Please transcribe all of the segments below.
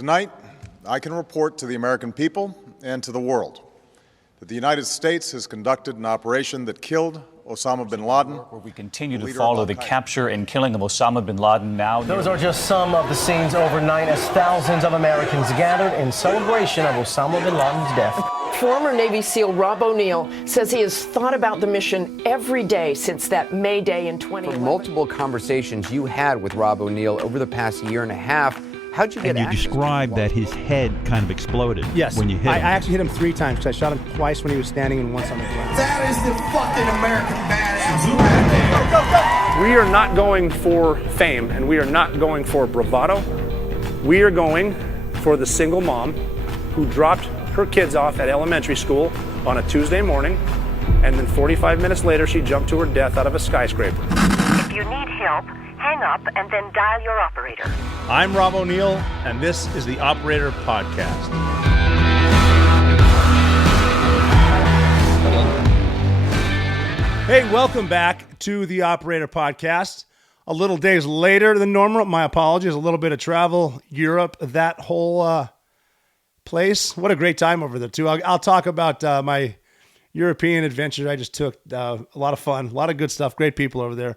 Tonight, I can report to the American people and to the world that the United States has conducted an operation that killed Osama bin Laden. Where we continue to follow the capture and killing of Osama bin Laden now. Those are just some of the scenes overnight as thousands of Americans gathered in celebration of Osama bin Laden's death. Former Navy SEAL Rob O'Neill says he has thought about the mission every day since that May Day in 2011. Multiple conversations you had with Rob O'Neill over the past year and a half. How'd you get access? And you described that his head kind of exploded. Yes. When you hit him. I actually hit him 3 times because I shot him twice when he was standing and once on the ground. That is the fucking American badass right there. We are not going for fame and we are not going for bravado. We are going for the single mom who dropped her kids off at elementary school on a Tuesday morning, and then 45 minutes later she jumped to her death out of a skyscraper. If you need help, hang up and then dial your operator. I'm Rob O'Neill, and this is the Operator Podcast. Hey, welcome back to the Operator Podcast. A little days later than normal. My apologies. A little bit of travel, Europe, that whole place. What a great time over there, too. I'll talk about my European adventure I just took. A lot of fun, a lot of good stuff, great people over there.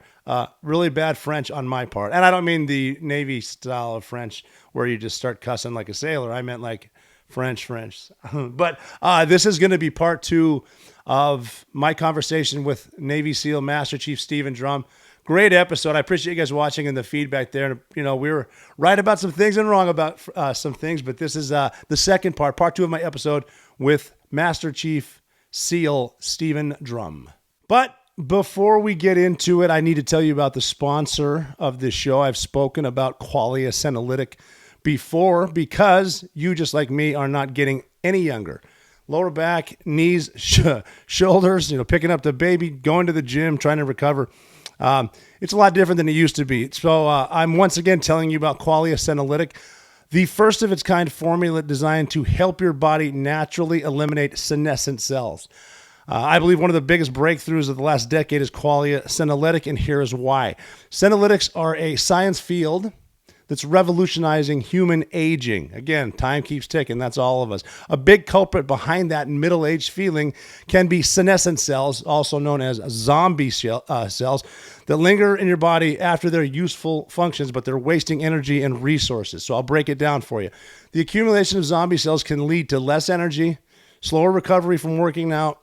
Really bad French on my part. And I don't mean the Navy style of French where you just start cussing like a sailor. I meant like French. But this is going to be part 2 of my conversation with Navy SEAL Master Chief Stephen Drum. Great episode. I appreciate you guys watching and the feedback there. You know, we were right about some things and wrong about some things, but this is the second part 2 of my episode with Master Chief SEAL Stephen Drum. But before we get into it, I need to tell you about the sponsor of this show. I've spoken about Qualia Senolytic before because you, just like me, are not getting any younger. Lower back, knees, shoulders, picking up the baby, going to the gym, trying to recover. It's a lot different than it used to be. So I'm once again telling you about Qualia Senolytic, the first of its kind formula designed to help your body naturally eliminate senescent cells. I believe one of the biggest breakthroughs of the last decade is Qualia Senolytic, and here is why. Senolytics are a science field that's revolutionizing human aging. Again, time keeps ticking. That's all of us. A big culprit behind that middle-aged feeling can be senescent cells, also known as zombie cells, that linger in your body after their useful functions, but they're wasting energy and resources. So I'll break it down for you. The accumulation of zombie cells can lead to less energy, slower recovery from working out,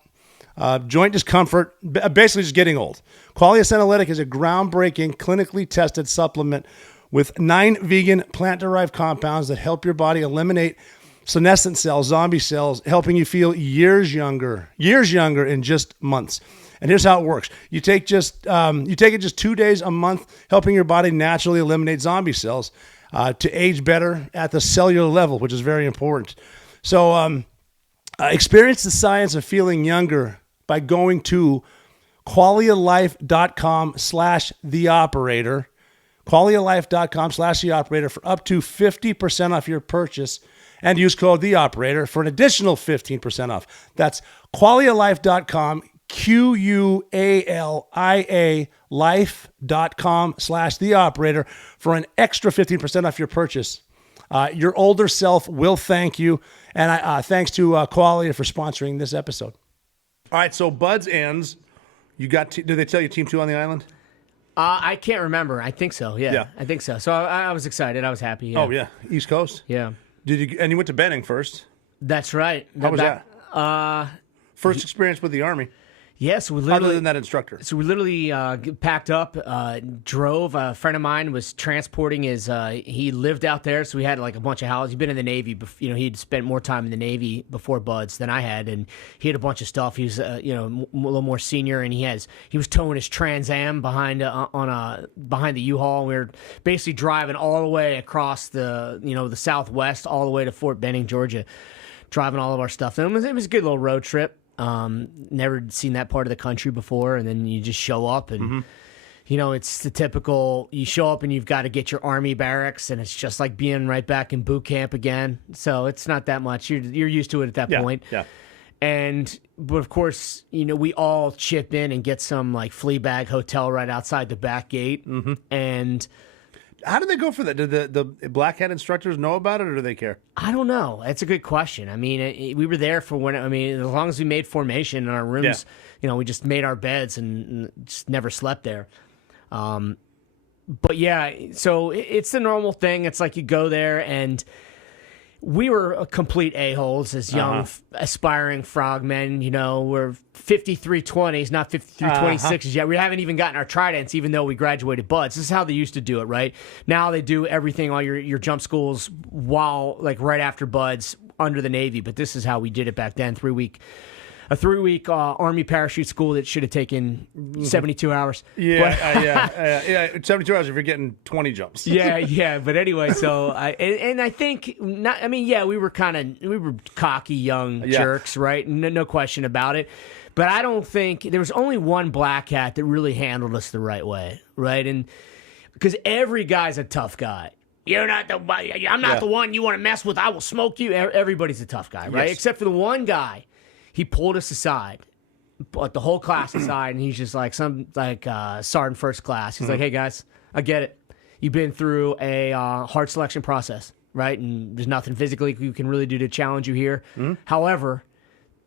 joint discomfort, basically just getting old. Qualia Senolytic is a groundbreaking, clinically tested supplement with 9 vegan plant-derived compounds that help your body eliminate senescent cells, zombie cells, helping you feel years younger in just months. And here's how it works. You take it just 2 days a month, helping your body naturally eliminate zombie cells to age better at the cellular level, which is very important. So experience the science of feeling younger by going to qualialife.com/theoperator. qualialife.com/theoperator for up to 50% off your purchase, and use code THEOPERATOR for an additional 15% off. That's qualialife.com, QUALIA life.com/theoperator for an extra 15% off your purchase. Your older self will thank you, and thanks to Qualia for sponsoring this episode. All right, so Buds ends. You got? Did they tell you Team 2 on the island? I can't remember. I think so. Yeah. I think so. So I was excited. I was happy. Yeah. Oh yeah, East Coast. Yeah. Did you? And you went to Benning first. That's right. How was that? First experience with the Army. Yes, other than that instructor. So we literally packed up, drove. A friend of mine was transporting his. He lived out there, so we had like a bunch of houses. He'd been in the Navy. He'd spent more time in the Navy before Buds than I had, and he had a bunch of stuff. He was, a little more senior, and he was towing his Trans Am behind the U-Haul. We were basically driving all the way across the Southwest, all the way to Fort Benning, Georgia, driving all of our stuff. And it was a good little road trip. Never seen that part of the country before, and then you just show up and it's the typical, you show up and you've got to get your Army barracks, and it's just like being right back in boot camp again. So it's not that much. You're used to it at that point. Yeah. But of course, we all chip in and get some like flea bag hotel right outside the back gate. And How do they go for that? Do the black hat instructors know about it, or do they care? I don't know. That's a good question. I mean, we were there for when. I mean, as long as we made formation in our rooms, we just made our beds and just never slept there. But yeah, so it's the normal thing. It's like you go there, and we were complete a-holes as young, aspiring frogmen. We're 5320s, not 5326s yet. We haven't even gotten our tridents, even though we graduated buds. This is how they used to do it, right? Now they do everything, all your jump schools, while right after buds under the Navy. But this is how we did it back then. A 3-week Army parachute school that should have taken 72 hours. Yeah, 72 hours if you're getting 20 jumps. Yeah. But anyway, so I think we were cocky young jerks, right? No question about it. But I don't think there was only one black hat that really handled us the right way, right? And because every guy's a tough guy. I'm not the one you want to mess with. I will smoke you. Everybody's a tough guy, right? Yes. Except for the one guy. He pulled us aside, but the whole class aside, and he's just like sergeant first class. He's like, "Hey guys, I get it. You've been through a hard selection process, right? And there's nothing physically you can really do to challenge you here. However,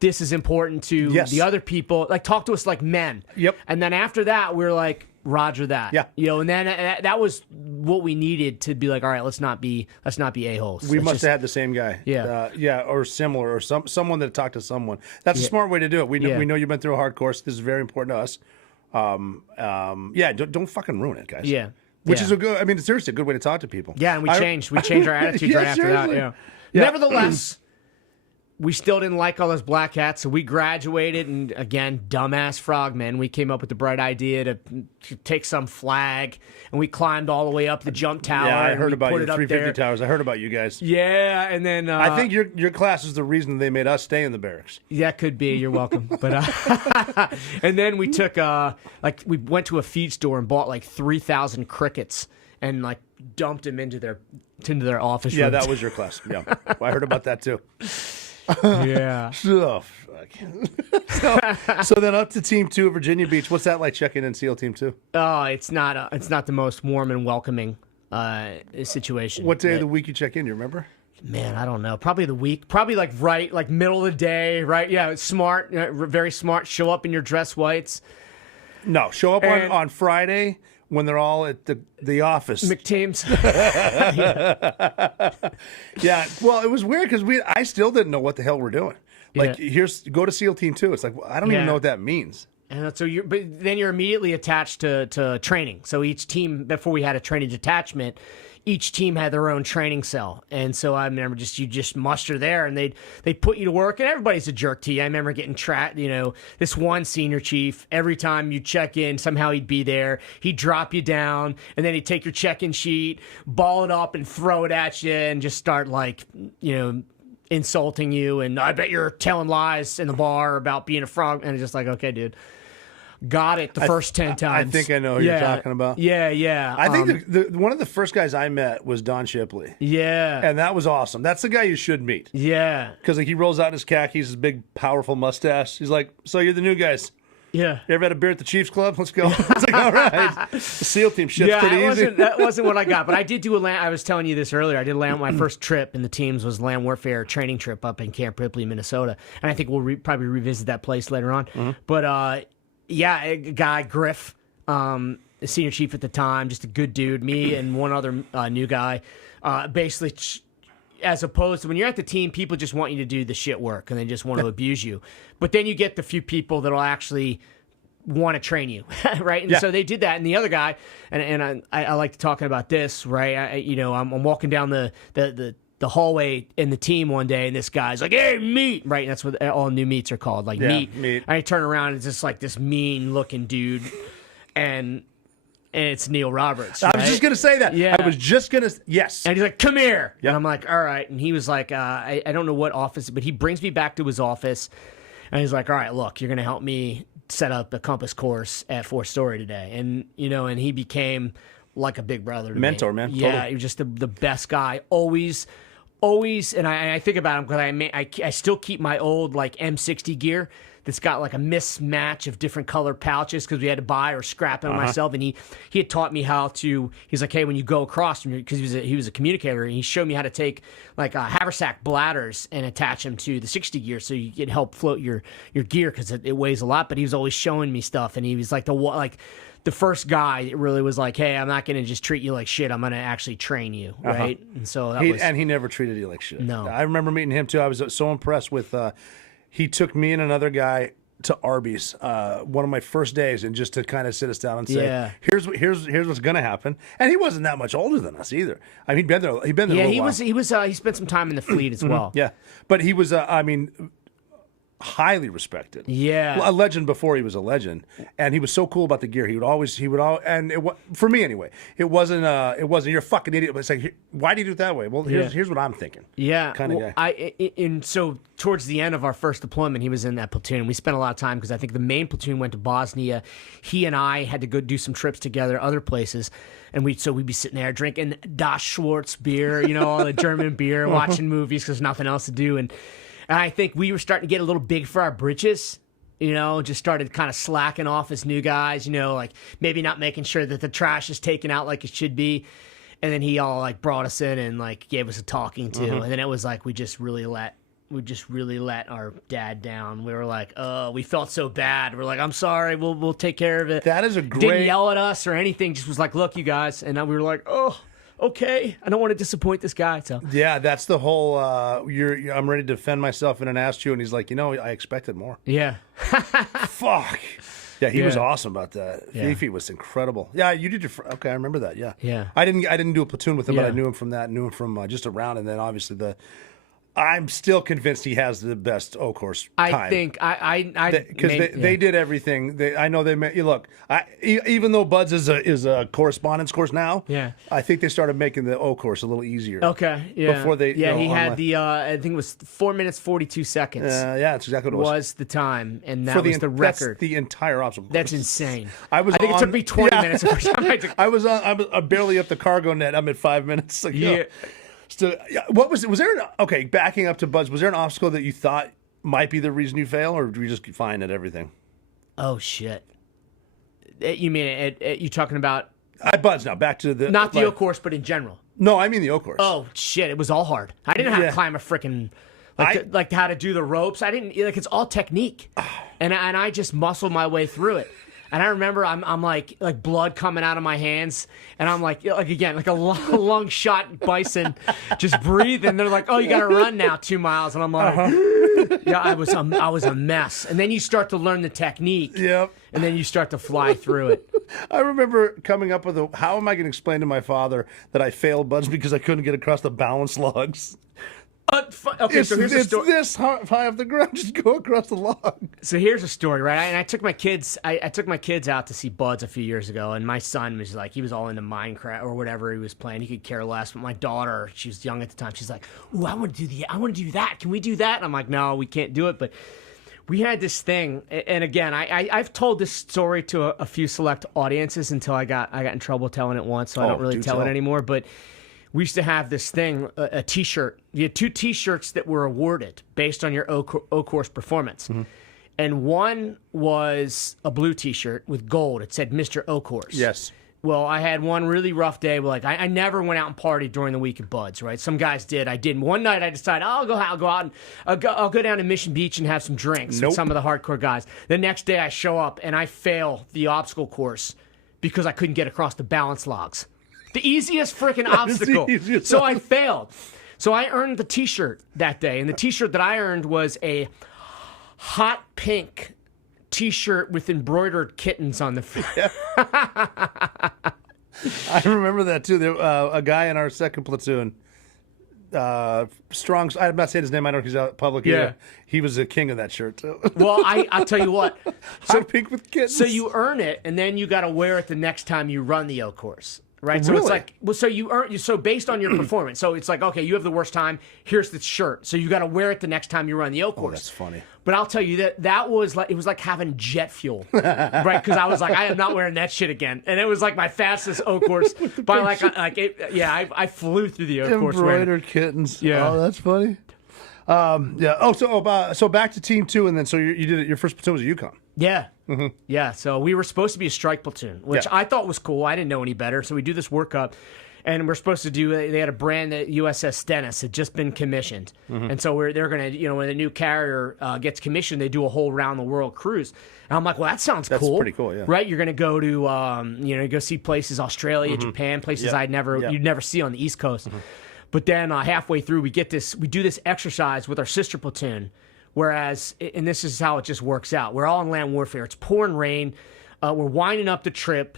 this is important to the other people. Talk to us like men. Yep. And then after that, we're like, Roger that. Yeah. And then that was what we needed to be like, all right, let's not be a-holes. We must have had the same guy. Yeah. Or similar, or someone that talked to someone. That's a smart way to do it. We know you've been through a hard course. This is very important to us. Don't fucking ruin it, guys. Yeah. Which is seriously a good way to talk to people. Yeah, and we changed our attitude right after that. Yeah. Nevertheless, we still didn't like all those black hats, so we graduated, and again, dumbass frogmen, we came up with the bright idea to take some flag, and we climbed all the way up the jump tower. Yeah, I heard about you, 350 there. towers. I heard about you guys. Yeah, and then I think your class is the reason they made us stay in the barracks. Yeah, could be. You're welcome. But and then we took we went to a feed store and bought 3,000 crickets and dumped them into their office. Yeah, rooms. that was your class. Yeah, I heard about that too. Yeah. So then up to Team 2 at Virginia Beach. What's that like checking in SEAL Team 2? Oh, it's not the most warm and welcoming situation. What day of the week you check in? You remember? Man, I don't know. Probably the week. Probably middle of the day, right? Yeah, it's smart, very smart. Show up in your dress whites. No, show up on Friday when they're all at the office. McTeams. Yeah. Well, it was weird because I still didn't know what the hell we're doing. Go to SEAL Team 2. It's I don't even know what that means. And so but then you're immediately attached to training. So each team, before we had a training detachment, each team had their own training cell. And so I remember you just muster there, and they put you to work, and everybody's a jerk to you. I remember getting tracked, this one senior chief, every time you check in, somehow he'd be there. He'd drop you down, and then he'd take your check-in sheet, ball it up, and throw it at you, and just start insulting you. And I bet you're telling lies in the bar about being a frog. And it's just okay, dude. Got it the first 10 times. I think I know who you're talking about. Yeah. I think one of the first guys I met was Don Shipley. Yeah. And that was awesome. That's the guy you should meet. Yeah. Because he rolls out in his khakis, his big, powerful mustache. He's like, so you're the new guys. Yeah. You ever had a beer at the Chiefs Club? Let's go. It's all right. The SEAL team shit's pretty easy. That wasn't what I got. But I did do I was telling you this earlier. I did land my first trip in the teams was land warfare training trip up in Camp Ripley, Minnesota. And I think we'll probably revisit that place later on. Mm-hmm. But, yeah, a guy, Griff, the senior chief at the time, just a good dude. Me and one other new guy, basically, as opposed to when you're at the team, people just want you to do the shit work and they just want to abuse you. But then you get the few people that'll actually want to train you, right? And so they did that. And the other guy, and I like talking about this, right? I'm walking down the hallway in the team one day, and this guy's like, "Hey, meat!" Right? And that's what all new meats are called, meat. And I turn around, and it's just this mean-looking dude, and it's Neil Roberts. Right? I was just gonna say that. Yeah. I was just gonna. Yes. And he's like, "Come here," Yep. and I'm like, "All right." And he was like, I don't know what office, but he brings me back to his office, and he's like, "All right, look, you're gonna help me set up the compass course at 4th Story today," and and he became like a big brother to mentor, me. man. Yeah, Totally. he was just the best guy. Always always, and I think about him because I still keep my old like M60 gear that's got like a mismatch of different color pouches because we had to buy or scrap it myself. And he had taught me how to. He's like, hey, when you go across, because he was a communicator, and he showed me how to take like haversack bladders and attach them to the 60 gear so you can help float your gear because it weighs a lot. But he was always showing me stuff, and he was like the first guy that really was like, hey, I'm not going to just treat you like shit. I'm going to actually train you, right? And so and he never treated you like shit. No. I remember meeting him too. I was so impressed with. He took me and another guy to Arby's one of my first days, and just to kind of sit us down and say, here's what's going to happen. And he wasn't that much older than us either. I mean, he'd been there. Yeah, he spent some time in the fleet as well. Yeah, but he was. Highly respected. Yeah. A legend before he was a legend. And he was so cool about the gear. For me anyway, it wasn't you're a fucking idiot, but it's like, why do you do it that way? Well, here's what I'm thinking. Yeah. Kind of guy. And so towards the end of our first deployment, he was in that platoon. We spent a lot of time because I think the main platoon went to Bosnia. He and I had to go do some trips together, other places. And we'd be sitting there drinking Das Schwarz beer, all the German beer, watching movies because there's nothing else to do. And I think we were starting to get a little big for our britches, just started kind of slacking off as new guys, like maybe not making sure that the trash is taken out like it should be. And then he all like brought us in and like gave us a talking to. And then it was like we just really let our dad down. We were like, we felt so bad. We're like, I'm sorry, we'll take care of it. That is a great. Didn't yell at us or anything, just was like, look, you guys. And we were like, oh, okay, I don't want to disappoint this guy. So yeah, that's the whole. I'm ready to defend myself, and then asked you, and he's like, I expected more. Yeah. Fuck. Yeah, he was awesome about that. Yeah. Fifi was incredible. Yeah, you did your. Okay, I remember that. Yeah. Yeah. I didn't do a platoon with him, but I knew him from that. Knew him from just around, and then obviously I'm still convinced he has the best O course time. I think because they did everything. I know they made. Look, even though Buds is a correspondence course now. Yeah. I think they started making the O course a little easier. Okay. Yeah. Before they. Yeah, he had the. I think it was 4 minutes 42 seconds. Yeah, that's exactly what it was. Was the time, and that was the record. That's the entire obstacle course. That's insane. I think it took me 20 minutes the first time I took. I was barely up the cargo net. I'm at 5 minutes. Like, yeah. So, what was there? Backing up to Buds, was there an obstacle that you thought might be the reason you fail, or were you just fine at everything? Oh shit! You mean you talking about Buds now? Back to the not the O course, but in general. No, I mean the O course. Oh shit! It was all hard. I didn't know how to climb a freaking like how to do the ropes. I didn't it's all technique, and I just muscled my way through it. And I remember I'm like blood coming out of my hands, and I'm like a long shot bison, just breathing. They're like, oh, you got to run now 2 miles, and I'm like, yeah, I was a mess. And then you start to learn the technique, yep, and then you start to fly through it. I remember coming up with how am I going to explain to my father that I failed Buds because I couldn't get across the balance logs. Okay, so here's a story. This high off the ground, just go across the log. So here's a story, right? And I took my kids. I took my kids out to see Buds a few years ago, and my son was like, he was all into Minecraft or whatever he was playing. He could care less. But my daughter, she was young at the time. She's like, "Ooh, I want to do that. Can we do that?" And I'm like, "No, we can't do it." But we had this thing, and again, I've told this story to a few select audiences until I got in trouble telling it once, so I don't really tell it anymore. But we used to have this thing, a T-shirt. You had 2 T-shirts that were awarded based on your O course performance. Mm-hmm. And one was a blue T-shirt with gold. It said Mr. O course. Yes. Well, I had one really rough day. Like I never went out and partied during the week at Buds, right? Some guys did. I didn't. One night I decided I'll go out and I'll go down to Mission Beach and have some drinks with some of the hardcore guys. The next day I show up and I fail the obstacle course because I couldn't get across the balance logs. The easiest freaking obstacle. So I failed. So I earned the T-shirt that day. And the T-shirt that I earned was a hot pink T-shirt with embroidered kittens on the front. I remember that too. There, a guy in our second platoon, strong. I'm not saying his name. I don't know if he's out public. Yeah. Either. He was the king of that shirt too. Well, I'll tell you what. So hot pink with kittens. So you earn it, and then you got to wear it the next time you run the O course. Right, so Really? it's like, well, so you earn, so based on your performance, so it's like, okay, you have the worst time. Here's the shirt, so you got to wear it the next time you run the oak course. That's funny. But I'll tell you that was like, it was like having jet fuel, right? Because I was like, I am not wearing that shit again, and it was like my fastest oak course by I flew through the oak course. Embroidered kittens. Yeah. Oh, that's funny. Yeah. Oh, so back to Team 2, and then so you did it. Your first platoon was Yukon. Yeah. Yeah. So we were supposed to be a strike platoon, which I thought was cool. I didn't know any better. So we do this workup, and we're supposed to do, they had a brand that USS Stennis had just been commissioned. And so they're going to, when the new carrier gets commissioned, they do a whole round the world cruise. And I'm like, well, that sounds cool. That's pretty cool, yeah. Right? You're going to go to, go see places, Australia, Japan, places you'd never see on the East Coast. But then halfway through, we do this exercise with our sister platoon. Whereas, and this is how it just works out. We're all in land warfare. It's pouring rain. We're winding up the trip,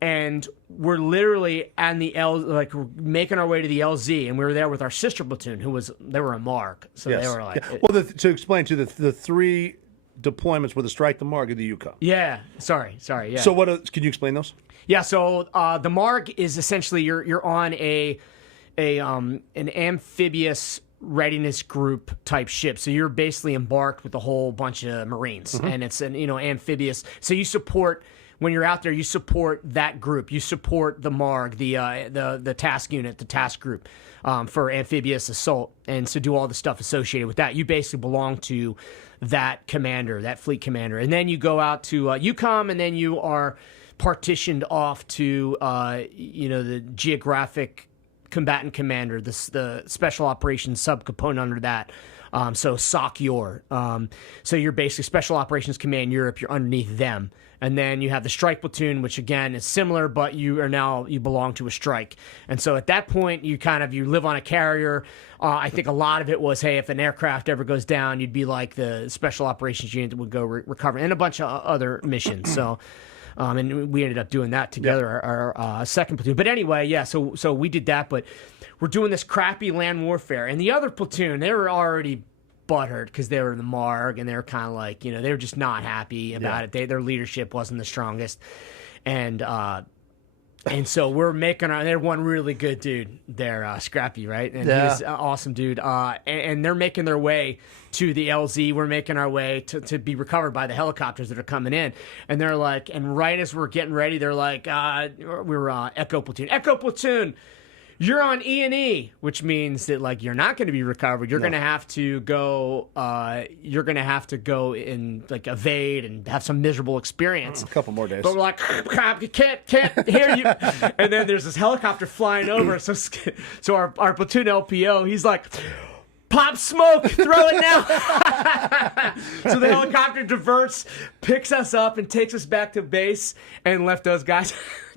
and we're literally on the we're making our way to the LZ, and we were there with our sister platoon, they were a Mark, so they were like. Yeah. Well, to explain to the 3 deployments were the Strike, the Marg, and the Yukon. Yeah. Sorry. Yeah. So can you explain those? Yeah. So the Marg is essentially you're on an amphibious readiness group type ship, so you're basically embarked with a whole bunch of Marines, and it's an amphibious. So you support, when you're out there, you support that group. You support the Marg, the task unit, the task group for amphibious assault, and so do all the stuff associated with that. You basically belong to that commander, that fleet commander, and then you go out to EUCOM, and then you are partitioned off to the geographic combatant commander, the special operations subcomponent under that. So SOCEUR. So you're basically Special Operations Command Europe. You're underneath them. And then you have the strike platoon, which again is similar, but you belong to a strike. And so at that point, you live on a carrier. I think a lot of it was, hey, if an aircraft ever goes down, you'd be like the Special Operations unit that would go recover, and a bunch of other missions. So. And we ended up doing that together, our second platoon. But anyway, yeah, so we did that, but we're doing this crappy land warfare. And the other platoon, they were already butthurt because they were in the Marg, and they were kind of like, they were just not happy about it. Their leadership wasn't the strongest. And so we're making they're one really good dude there, Scrappy, right? And he's an awesome dude. And they're making their way to the LZ. We're making our way to be recovered by the helicopters that are coming in. And they're like, and right as we're getting ready, they're like, we're Echo Platoon. Echo Platoon, you're on E&E, which means that like you're not going to be recovered. You're going to have to go. You're going to have to go and like evade and have some miserable experience. A couple more days. But we're like, you can't hear you. And then there's this helicopter flying over. So our platoon LPO, he's like, pop smoke, throw it now. So the helicopter diverts, picks us up, and takes us back to base, and left those guys.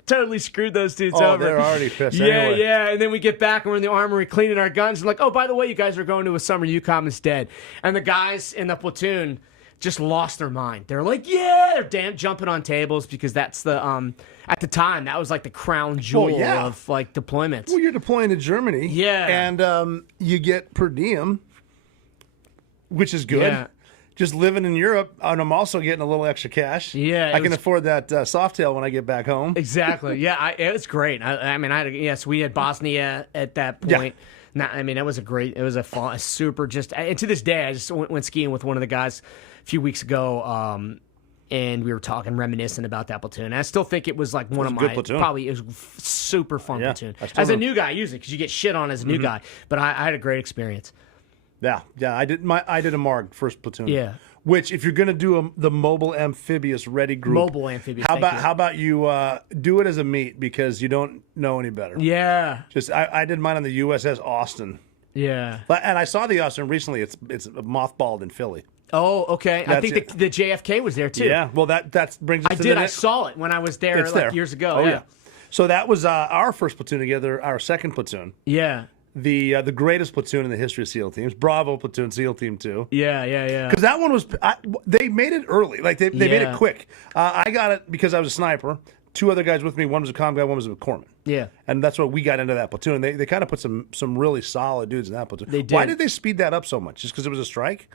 Totally screwed those dudes over. They're already pissed. Yeah, anyway. yeah. And then we get back and we're in the armory cleaning our guns. And like, oh, by the way, you guys are going to a summer UCOM instead. And the guys in the platoon just lost their mind. They're like, yeah, they're jumping on tables because that's the at the time that was like the crown jewel of like deployments. Well, you're deploying to Germany. Yeah. And you get per diem, which is good. Yeah. Just living in Europe, and I'm also getting a little extra cash. Yeah, I can afford that Softail when I get back home. Exactly. Yeah, it was great. We had Bosnia at that point. Yeah. That was a super just. And to this day, I just went skiing with one of the guys a few weeks ago, and we were talking, reminiscing about that platoon. And I still think it was like one of my probably it was super fun platoon as a new guy usually because you get shit on as a new guy. But I had a great experience. Yeah. I did a Marg first platoon. Yeah. Which, if you're going to do the mobile amphibious ready group, how about you do it as a meet because you don't know any better? Yeah. Just I did mine on the USS Austin. Yeah. And I saw the Austin recently. It's mothballed in Philly. Oh, okay. I think the JFK was there too. Yeah. Well, that brings us to I saw it when I was there years ago. Oh yeah. So that was our first platoon together. Our second platoon. Yeah. The greatest platoon in the history of SEAL teams, Bravo platoon, SEAL team 2. Yeah. Because that one was, they made it early, like they made it quick. I got it because I was a sniper. 2 other guys with me, one was a comm guy, one was a corpsman. Yeah, and that's what we got into that platoon. They kind of put some really solid dudes in that platoon. They did. Why did they speed that up so much? Just because it was a strike?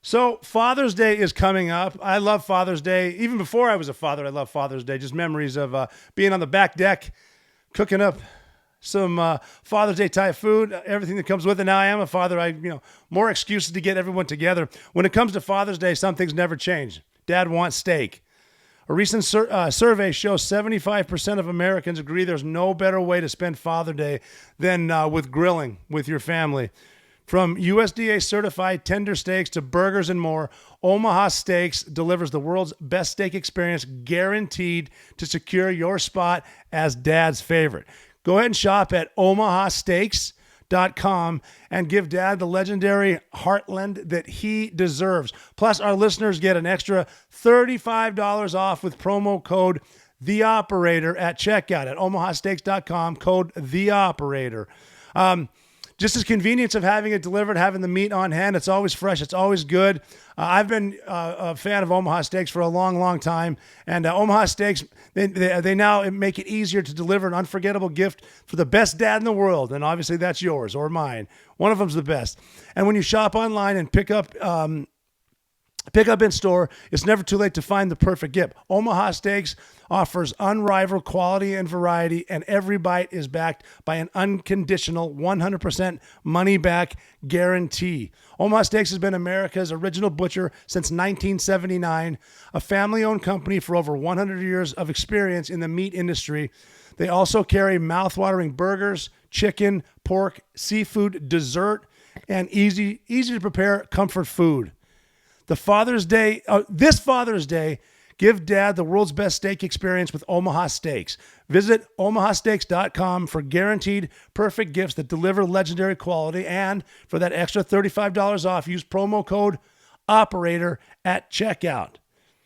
So Father's Day is coming up. I love Father's Day. Even before I was a father, I love Father's Day. Just memories of being on the back deck cooking up some Father's Day type food, everything that comes with it. Now I am a father. More excuses to get everyone together. When it comes to Father's Day, some things never change. Dad wants steak. A recent survey shows 75% of Americans agree there's no better way to spend Father's Day than with grilling with your family. From USDA certified tender steaks to burgers and more, Omaha Steaks delivers the world's best steak experience, guaranteed to secure your spot as Dad's favorite. Go ahead and shop at omahasteaks.com and give Dad the legendary heartland that he deserves. Plus, our listeners get an extra $35 off with promo code THEOPERATOR at checkout at omahasteaks.com, code THEOPERATOR. Just as convenience of having it delivered, having the meat on hand, it's always fresh, it's always good. I've been a fan of Omaha Steaks for a long, long time, and Omaha Steaks, they now make it easier to deliver an unforgettable gift for the best dad in the world, and obviously that's yours or mine. One of them's the best. And when you shop online and pick up in store, it's never too late to find the perfect gift. Omaha Steaks offers unrivaled quality and variety, and every bite is backed by an unconditional 100% money-back guarantee. Omaha Steaks has been America's original butcher since 1979, a family-owned company for over 100 years of experience in the meat industry. They also carry mouth-watering burgers, chicken, pork, seafood, dessert, and easy to prepare comfort food. This Father's Day, give Dad the world's best steak experience with Omaha Steaks. Visit omahasteaks.com for guaranteed perfect gifts that deliver legendary quality. And for that extra $35 off, use promo code OPERATOR at checkout.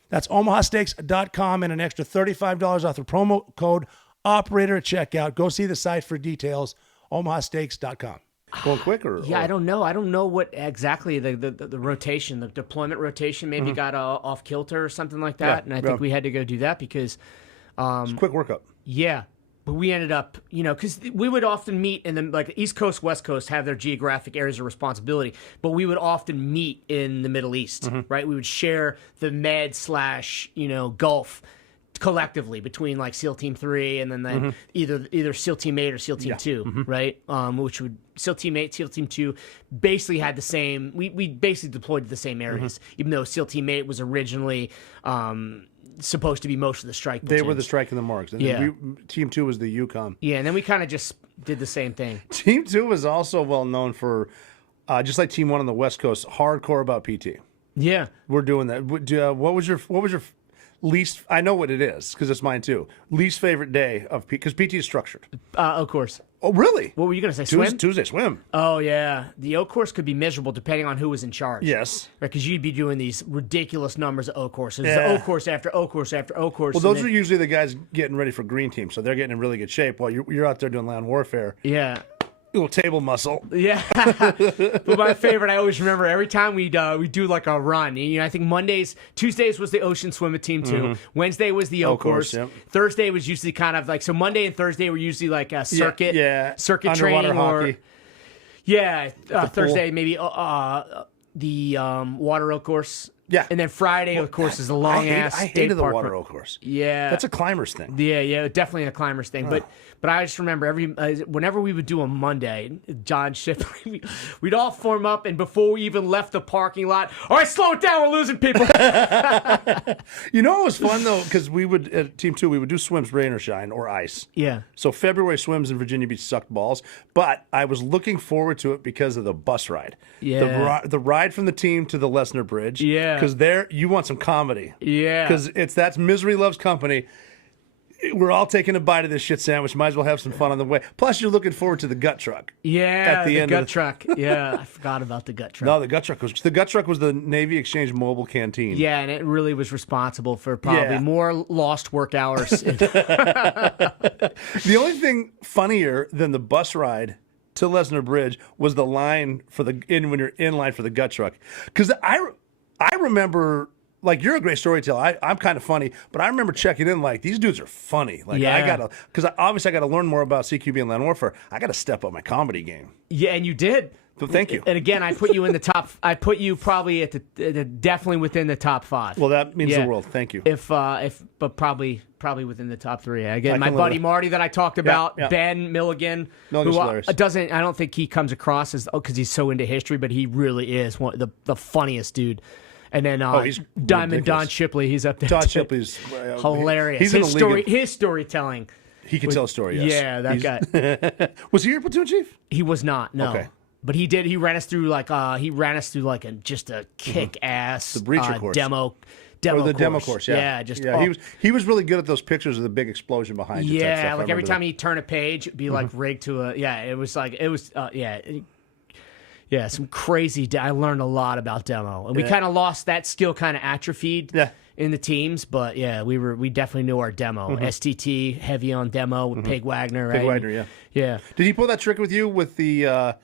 That's omahasteaks.com and an extra $35 off the promo code OPERATOR at checkout. Go see the site for details, omahasteaks.com. Going quicker? Yeah, I don't know. I don't know what exactly the rotation, the deployment rotation maybe got off kilter or something like that. And I think we had to go do that because... it's a quick workup. Yeah. But we ended up, because we would often meet in the East Coast, West Coast have their geographic areas of responsibility, but we would often meet in the Middle East, right? We would share the Med / Gulf collectively between like SEAL Team 3 and then either SEAL Team 8 or SEAL Team 2, right? Which would SEAL Team 8, SEAL Team 2 basically had the same. We basically deployed to the same areas, even though SEAL Team 8 was originally supposed to be most of the strike platoons. They were the strike and the marks. And then Team 2 was the Yukon. Yeah, and then we kind of just did the same thing. Team 2 was also well known for, just like Team 1 on the West Coast, hardcore about PT. Yeah, we're doing that. What was your least? I know what it is because it's mine too. Least favorite day of PT, because PT is structured. Of course. Oh, really? What were you going to say? Swim? Tuesday swim. Oh, yeah. The O course could be miserable depending on who was in charge. Yes. Right, because you'd be doing these ridiculous numbers of O courses. Yeah. O course after O course after O course. Well, those are usually the guys getting ready for green team, so they're getting in really good shape while you're out there doing land warfare. Yeah. Little table muscle. Yeah. But my favorite, I always remember every time we do like a run. I think Tuesdays was the ocean swim at Team 2. Wednesday was the O course. Yep. Thursday was usually kind of like, so Monday and Thursday were usually like a circuit, circuit underwater training hockey. Thursday maybe the water O course. Yeah. And then Friday, of course, is a long-ass I state hated the park water O course. Yeah. That's a climber's thing. Yeah, definitely a climber's thing. But I just remember whenever we would do a Monday, John Shipley, we'd all form up, and before we even left the parking lot, all right, slow it down, we're losing people. You know what was fun, though? Because we would, at Team 2, we would do swims, rain or shine, or ice. Yeah. So February swims in Virginia Beach sucked balls, but I was looking forward to it because of the bus ride. Yeah. The ride from the team to the Lesnar Bridge. Yeah. Because there, you want some comedy. Yeah. Because that's misery loves company. We're all taking a bite of this shit sandwich. Might as well have some fun on the way. Plus, you're looking forward to the gut truck. Yeah, at the end gut truck. Yeah, I forgot about the gut truck. No, the gut truck was the Navy Exchange mobile canteen. Yeah, and it really was responsible for probably more lost work hours. The only thing funnier than the bus ride to Lesnar Bridge was the line when you're in line for the gut truck. Because I remember. Like, you're a great storyteller. I'm kind of funny, but I remember checking in like, these dudes are funny. Like, because obviously I got to learn more about CQB and land warfare. I got to step up my comedy game. Yeah, and you did. So thank you. And again, I put you in the top. I put you probably at the definitely within the top 5. Well, that means the world. Thank you. But probably within the top 3. Again, my can buddy live Marty that I talked about, yeah. Ben Milligan, Milligan's hilarious. I don't think he comes across as because he's so into history, but he really is the funniest dude. And then he's Diamond ridiculous. Don Shipley, he's up there. Don too. Shipley's hilarious. He's in His storytelling. He can tell a story. Yes. Yeah, that guy. Was he your platoon chief? He was not. No. Okay. But he did. He ran us through like just a kick ass The breacher course. demo course. Yeah, just He was really good at those pictures of the big explosion behind you. type stuff. I like every remember time that. he'd turn a page, it'd be like rigged to a some crazy. I learned a lot about demo, and we kind of lost that skill, kind of atrophied. In the teams, but we definitely knew our demo. STT heavy on demo with Pig Wagner, right? Pig Wagner, yeah. Did he pull that trick with you with the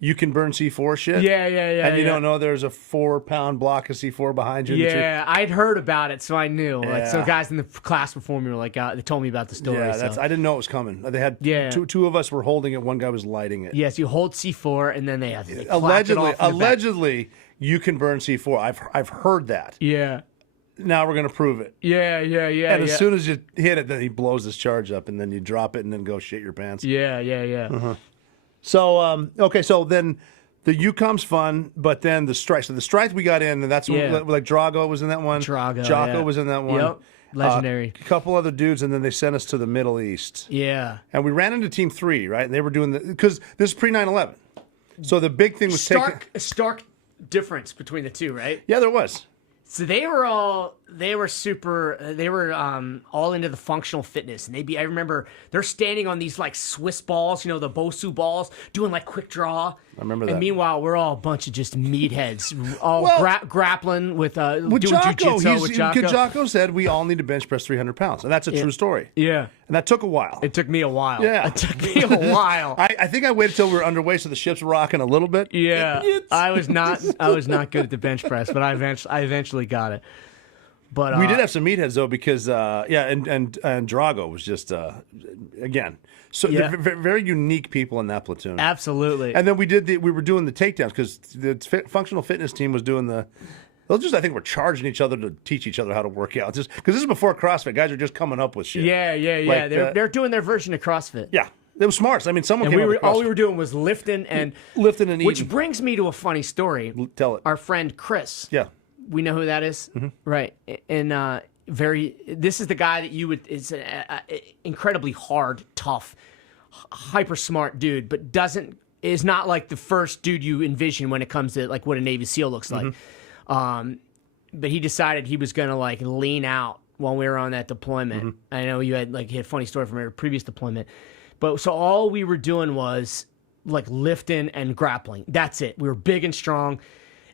you can burn C4 shit? Yeah. And you don't know there's a 4-pound block of C4 behind you? Yeah, I'd heard about it, so I knew. Like some Yeah. guys in the class before me were like, they told me about the story. Yeah, so. I didn't know it was coming. They had two of us were holding it. One guy was lighting it. Yes, you hold C4, and then they have to Allegedly, you can burn C4. I've heard that. Yeah. Now we're gonna prove it. Yeah. And as soon as you hit it, then he blows this charge up, and then you drop it, and then go shit your pants. Yeah. So so then the UCOM's fun, but then the strike. So the strike we got in, and that's when, like Drago was in that one. Jocko was in that one. Yep. Legendary. A couple other dudes, and then they sent us to the Middle East. Yeah. And we ran into Team 3, right? And they were doing because this is pre 9/11. So the big thing was stark difference between the two, right? Yeah, there was. So they were all into the functional fitness, and I remember they're standing on these like Swiss balls, the Bosu balls, doing like quick draw. I remember that. And meanwhile, we're all a bunch of just meatheads, all grappling with doing Jocko. jujitsu with Jocko. Jocko said we all need to bench press 300 pounds, and that's a true story. Yeah, and that took a while. It took me a while. Yeah, it took me a while. I think I waited till we were underway, so the ship's rocking a little bit. Yeah, I was not good at the bench press, but I eventually got it. But we did have some meatheads though, because and Drago was just again. So they're very unique people in that platoon. Absolutely. And then we were doing the takedowns because the functional fitness team was doing I think we're charging each other to teach each other how to work out. Just because this is before CrossFit, guys are just coming up with shit. Yeah. Like, they're doing their version of CrossFit. Yeah. It was smart. I mean, someone and came up with CrossFit. all we were doing was lifting and eating. Which brings me to a funny story. Tell it. Our friend Chris. Yeah. We know who that is, right? And this is the guy that is an incredibly hard, tough, hyper smart dude, but is not like the first dude you envision when it comes to like what a Navy SEAL looks like. But he decided he was gonna like lean out while we were on that deployment. I know you had a funny story from your previous deployment, but so all we were doing was like lifting and grappling. That's it. We were big and strong.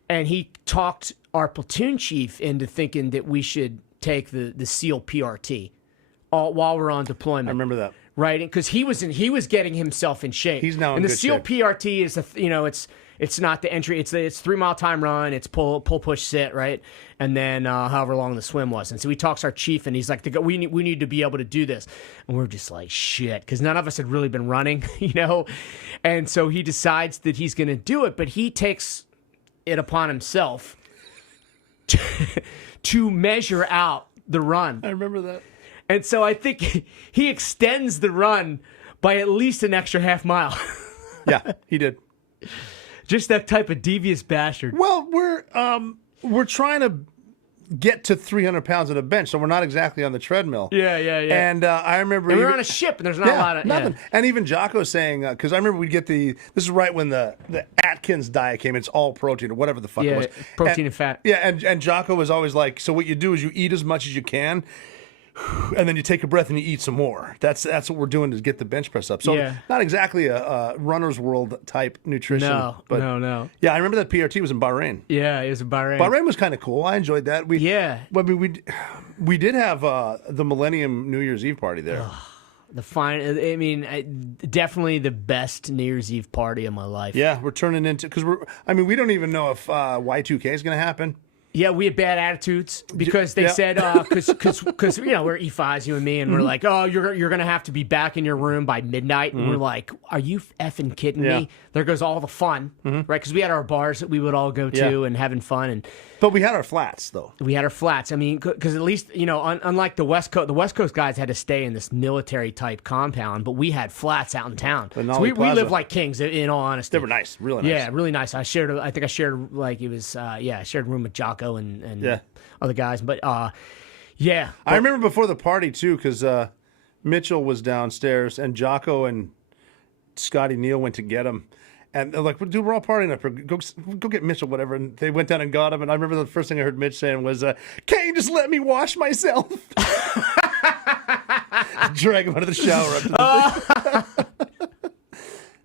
And he talked our platoon chief into thinking that we should take the SEAL PRT while we're on deployment. I remember that. Right? Because he was getting himself in shape. He's now in and the good SEAL shape. PRT is it's not the entry. It's 3 mile time run. It's pull push sit, right? And then however long the swim was. And so he talks our chief, and he's like, we need to be able to do this. And we're just like, shit, because none of us had really been running, And so he decides that he's going to do it, but he takes it upon himself to measure out the run. I remember that. And so I think he extends the run by at least an extra half mile. Yeah, he did. Just that type of devious bastard. Well, we're trying to get to 300 pounds at a bench, so we're not exactly on the treadmill. Yeah. And I remember we were on a ship, and there's not a lot of nothing. Yeah. And even Jocko saying, because I remember we'd get this is right when the Atkins diet came. It's all protein or whatever the fuck it was. Protein and fat. Yeah, and Jocko was always like, so what you do is you eat as much as you can, and then you take a breath and you eat some more. That's what we're doing to get the bench press up. So not exactly a runner's world type nutrition. No. Yeah, I remember that PRT was in Bahrain. Yeah, it was in Bahrain. Bahrain was kind of cool. I enjoyed that. We did have the Millennium New Year's Eve party there. Definitely the best New Year's Eve party of my life. Yeah, we're turning into, because we don't even know if Y2K is going to happen. Yeah, we had bad attitudes because they said because you know we're E5s, you and me, and we're like, oh, you're gonna have to be back in your room by midnight, and we're like, are you effing kidding me? There goes all the fun, right? Because we had our bars that we would all go to and having fun, but we had our flats though. We had our flats. I mean, because at least unlike the West Coast guys had to stay in this military type compound, but we had flats out in town. So we lived like kings. In all honesty, they were nice, really nice. Yeah, really nice. I think I shared like it was I shared a room with Drago and other guys, but yeah. I remember before the party too, because Mitchell was downstairs and Jocko and Scotty Neal went to get him. And they're like, dude, we're all partying up here. Go get Mitchell, whatever. And they went down and got him. And I remember the first thing I heard Mitch saying was, can't you just let me wash myself? Drag him out of the shower. Up to the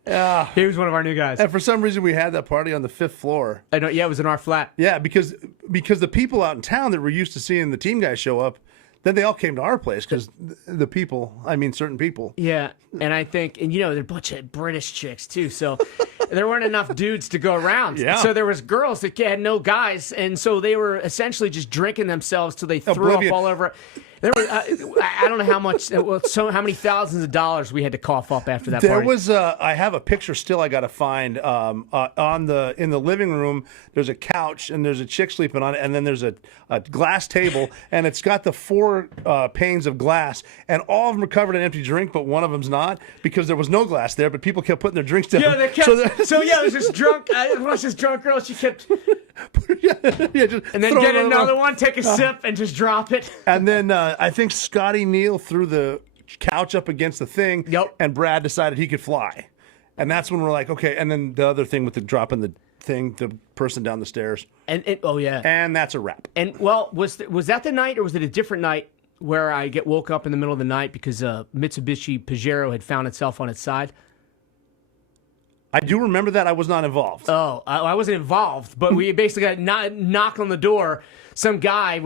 yeah. He was one of our new guys. And for some reason, we had that party on the 5th floor. I know. Yeah, it was in our flat. Yeah, because the people out in town that were used to seeing the team guys show up, then they all came to our place because the people, I mean, certain people. Yeah, and I think, and they're a bunch of British chicks too, so there weren't enough dudes to go around. Yeah. So there was girls that had no guys, and so they were essentially just drinking themselves till they threw up all over. There was, I don't know how much, how many thousands of dollars we had to cough up after that party. There was, I have a picture still I got to find in the living room. There's a couch and there's a chick sleeping on it, and then there's a glass table, and it's got the 4 panes of glass, and all of them are covered in empty drink, but one of them's not because there was no glass there, but people kept putting their drinks down. Yeah, they kept. So there's this drunk. There was this drunk girl. She kept. And then get another one, take a sip, and just drop it. And then I think Scotty Neal threw the couch up against the thing, and Brad decided he could fly. And that's when we're like, okay. And then the other thing with the dropping the thing, the person down the stairs. And and that's a wrap. And well, was that the night, or was it a different night where I woke up in the middle of the night because Mitsubishi Pajero had found itself on its side? I do remember that. I was not involved. Oh, I wasn't involved, but we basically got knocked on the door. Some guy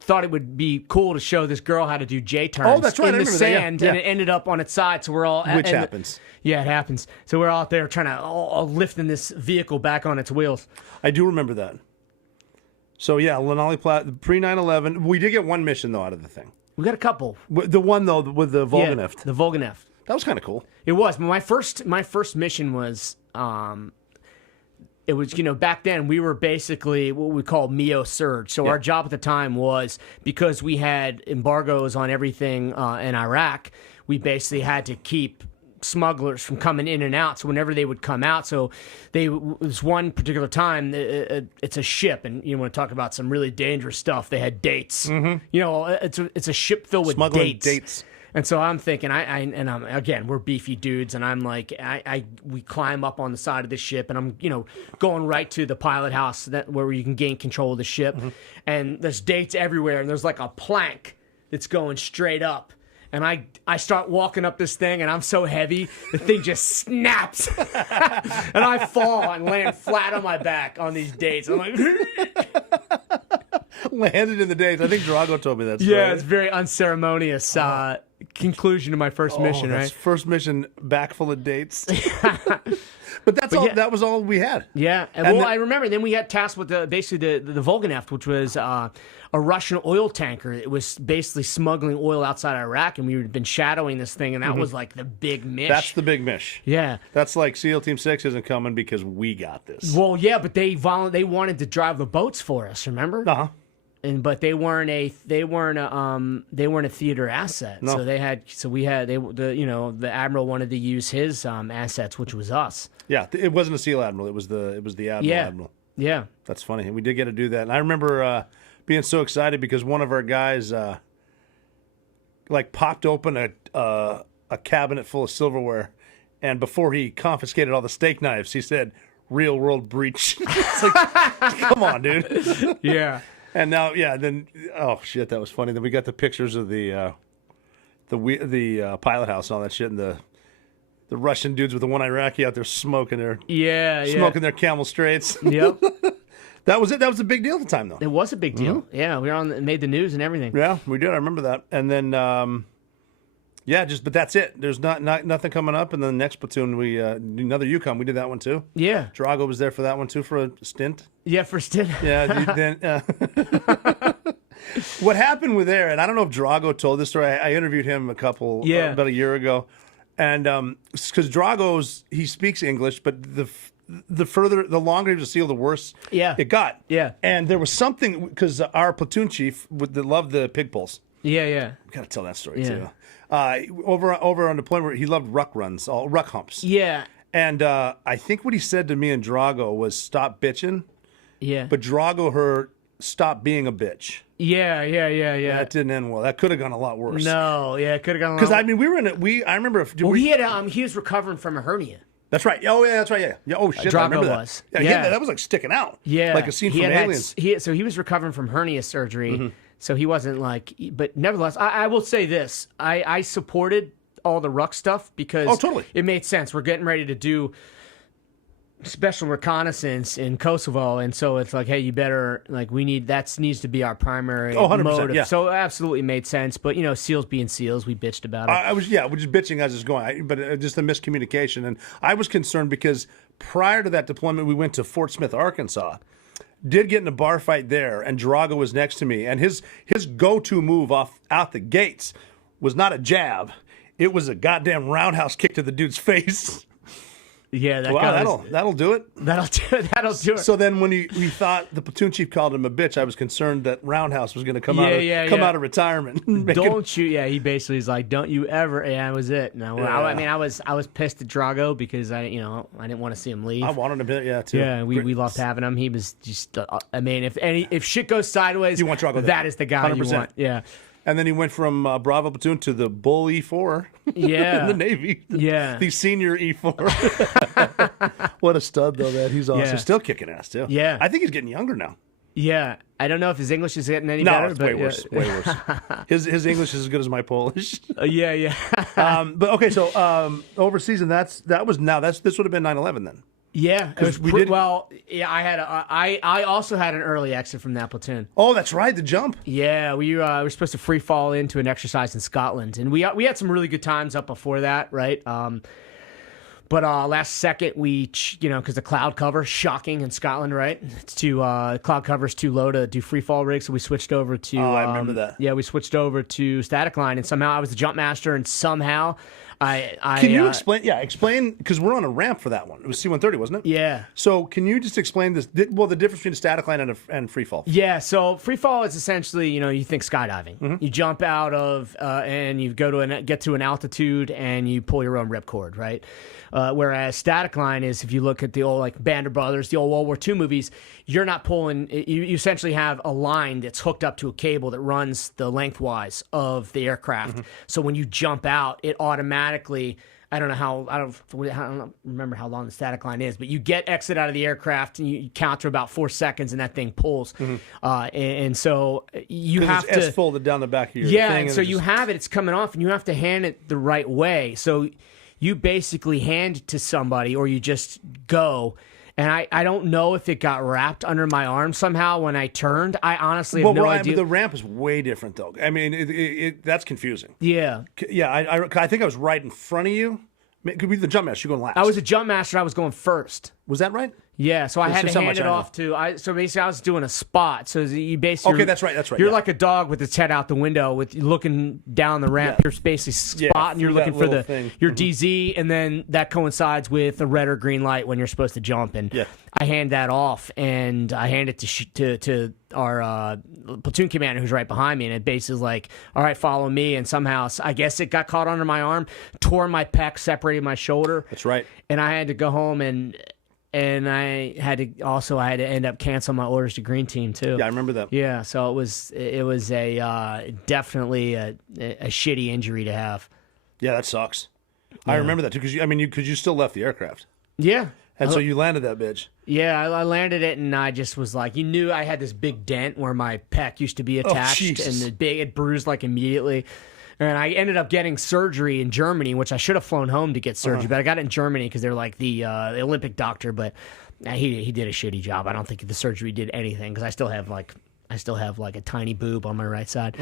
thought it would be cool to show this girl how to do J-turns. Oh, that's right. In the sand, and it ended up on its side. So we're all which happens. Yeah, it happens. So we're out there trying to lifting this vehicle back on its wheels. I do remember that. So yeah, Lenali Platt pre 9/11. We did get one mission though out of the thing. We got a couple. The one though with the Volganeft. Yeah, the Volganeft. That was kind of cool. It was. My first mission was, it was, back then we were basically what we call MEO Surge. So our job at the time was, because we had embargoes on everything in Iraq, we basically had to keep smugglers from coming in and out. So whenever they would come out, this one particular time, it's a ship, and you want to talk about some really dangerous stuff. They had dates. Mm-hmm. It's a ship filled with smuggling dates. And so I'm thinking, again, we're beefy dudes, and I'm like, we climb up on the side of the ship, and I'm, going right to the pilot house where you can gain control of the ship, and there's dates everywhere, and there's like a plank that's going straight up, and I start walking up this thing, and I'm so heavy, the thing just snaps, and I fall and land flat on my back on these dates. I'm like. Landed in the dates. I think Drago told me that story. Yeah, it's very unceremonious conclusion to my first mission, right? First mission, back full of dates. But that was all we had. Yeah. I remember then we had tasked with basically the Volganeft, which was a Russian oil tanker. It was basically smuggling oil outside Iraq, and we had been shadowing this thing, and that was like the big mish. That's the big mish. Yeah. That's like SEAL Team 6 isn't coming because we got this. Well, yeah, but they wanted to drive the boats for us, remember? Uh-huh. But they weren't a theater asset. No. So the admiral wanted to use his assets, which was us. Yeah, it wasn't a SEAL admiral. It was the admiral. Yeah. That's funny. And we did get to do that. And I remember being so excited because one of our guys popped open a cabinet full of silverware, and before he confiscated all the steak knives, he said, "Real world breach." It's like, come on, dude. Yeah. And now, oh shit, that was funny. Then we got the pictures of the pilot house and all that shit, and the Russian dudes with the one Iraqi out there smoking their their Camel Straights. Yep. That was it. That was a big deal at the time, though. It was a big deal. Mm-hmm. Yeah, we were made the news and everything. Yeah, we did. I remember that. And then Yeah, but that's it. There's nothing coming up. And then the next platoon, we another Yukon. We did that one too. Yeah. Drago was there for that one too for a stint. Yeah, for a stint. Yeah. What happened with there? And I don't know if Drago told this story. I interviewed him about a year ago, and because he speaks English, but the longer he was a SEAL, the worse it got. Yeah. And there was something because our platoon chief loved the pig pulls. Yeah. Got to tell that story too. Over on deployment, where he loved ruck humps. Yeah. And I think what he said to me and Drago was stop bitching. Yeah. But Drago heard stop being a bitch. Yeah. That didn't end well. That could have gone a lot worse. No, it could have gone a lot worse. Because I mean, we were in it. I remember. He was recovering from a hernia. That's right. Oh yeah, that's right. Yeah. Oh shit, Drago I remember that. was. Yeah, that was like sticking out. Yeah, like a scene from Aliens. So he was recovering from hernia surgery. So he wasn't but nevertheless, I will say this: I supported all the ruck stuff because it made sense. We're getting ready to do special reconnaissance in Kosovo, and so it's like, hey, you better needs to be our primary 100%, motive. yeah. So it absolutely made sense. But SEALs being SEALs, we bitched about it. We're just bitching as it's going, but just a miscommunication, and I was concerned because prior to that deployment, we went to Fort Smith, Arkansas. Did get in a bar fight there, and Drago was next to me, and his go-to move out the gates was not a jab; it was a goddamn roundhouse kick to the dude's face. Yeah, that'll do it. That'll do it. So then, when we thought the platoon chief called him a bitch, I was concerned that roundhouse was going to come out of retirement. Don't you? Yeah, he basically is like, don't you ever? Yeah, that was it. No, I was pissed at Drago because I didn't want to see him leave. I wanted him to, too. Yeah, we loved having him. He was just, if shit goes sideways, you want Drago. That is the guy 100%. You want. Yeah. And then he went from Bravo platoon to the Bull E4 in the Navy. Yeah. The senior E4. What a stud, though, man. He's awesome. Yeah. Still kicking ass, too. Yeah. I think he's getting younger now. Yeah. I don't know if his English is getting any No, better. it's way worse. Way worse. His English is as good as my Polish. Yeah. But, okay, so overseas, and this would have been 9/11 then. Yeah, I also had an early exit from that platoon. Oh, that's right, the jump. Yeah, we were supposed to free fall into an exercise in Scotland, and we had some really good times up before that, right? But last second, because the cloud cover, shocking in Scotland, right? It's cloud cover's too low to do free fall rigs, so we switched over to. I remember that. Yeah, we switched over to static line, and somehow I was the jump master, and somehow. Can you explain? Yeah, explain, because we're on a ramp for that one. It was C-130, wasn't it? Yeah. So can you just explain this? Well, the difference between a static line and free fall. Yeah. So free fall is essentially, you think skydiving. Mm-hmm. You jump out of and you get to an altitude and you pull your own ripcord, right? Whereas static line is, if you look at the old Band of Brothers, the old World War II movies, you're not pulling. You essentially have a line that's hooked up to a cable that runs the lengthwise of the aircraft. Mm-hmm. So when you jump out, it automatically. I don't remember how long the static line is, but you get exit out of the aircraft and you count to about 4 seconds, and that thing pulls. Mm-hmm. And so you have to. It's folded down the back of your thing. And so you have it. It's coming off, and you have to hand it the right way. So you basically hand it to somebody, or you just go. And I don't know if it got wrapped under my arm somehow when I turned. I honestly have no idea. But the ramp is way different, though. I mean, that's confusing. Yeah. Yeah, I think I was right in front of you. It could be the jump master. You're going last. I was a jump master. I was going first. Was that right? Yeah, so I had to hand it off to. So basically, I was doing a spot. So you basically. Okay, that's right. You're like a dog with its head out the window, with looking down the ramp. You're basically spot, and you're looking for your DZ, and then that coincides with a red or green light when you're supposed to jump. And I hand that off, and I hand it to our platoon commander who's right behind me, and it basically is like, all right, follow me. And somehow, I guess it got caught under my arm, tore my pec, separated my shoulder. That's right. And I had to go home and I had to end up canceling my orders to Green Team too. Yeah, I remember that. Yeah, so it was definitely a shitty injury to have. Yeah, that sucks. Yeah. I remember that too, because you still left the aircraft. Yeah. And so you landed that bitch. Yeah, I landed it, and I just was like, you knew I had this big dent where my pec used to be attached, and it bruised like immediately. And I ended up getting surgery in Germany, which I should have flown home to get surgery, but I got it in Germany because they're like the Olympic doctor, but he did a shitty job. I don't think the surgery did anything because I still have I still have like a tiny boob on my right side.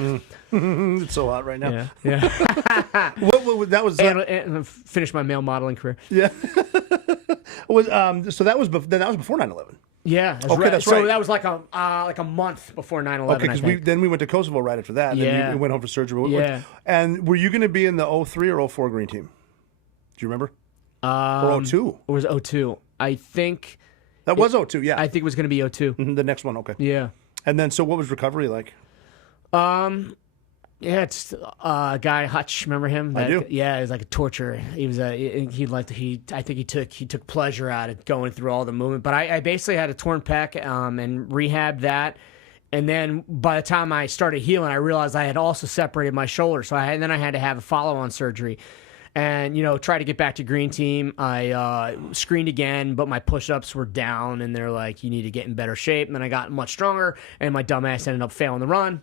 It's so hot right now. Yeah. What that was? And finished my male modeling career. Yeah. So that was before 9/11. Yeah. That's Okay, right. that's so right. that was like a month before 9/11. Okay, because we went to Kosovo right after that. And then we went home for surgery. Yeah. And were you going to be in the 03 or 04 green team? Do you remember? Or 02? It was 02. I think. That was 02, yeah. I think it was going to be 02. The next one, okay. Yeah. And then, so what was recovery like? Yeah, it's guy Hutch. Remember him? I do. Yeah, he was like a torturer. He was I think he took pleasure out of going through all the movement. But I basically had a torn pec and rehabbed that. And then by the time I started healing, I realized I had also separated my shoulder. So then I had to have a follow-on surgery. And, try to get back to green team. I screened again, but my push-ups were down, and they're like, you need to get in better shape. And then I got much stronger, and my dumbass ended up failing the run.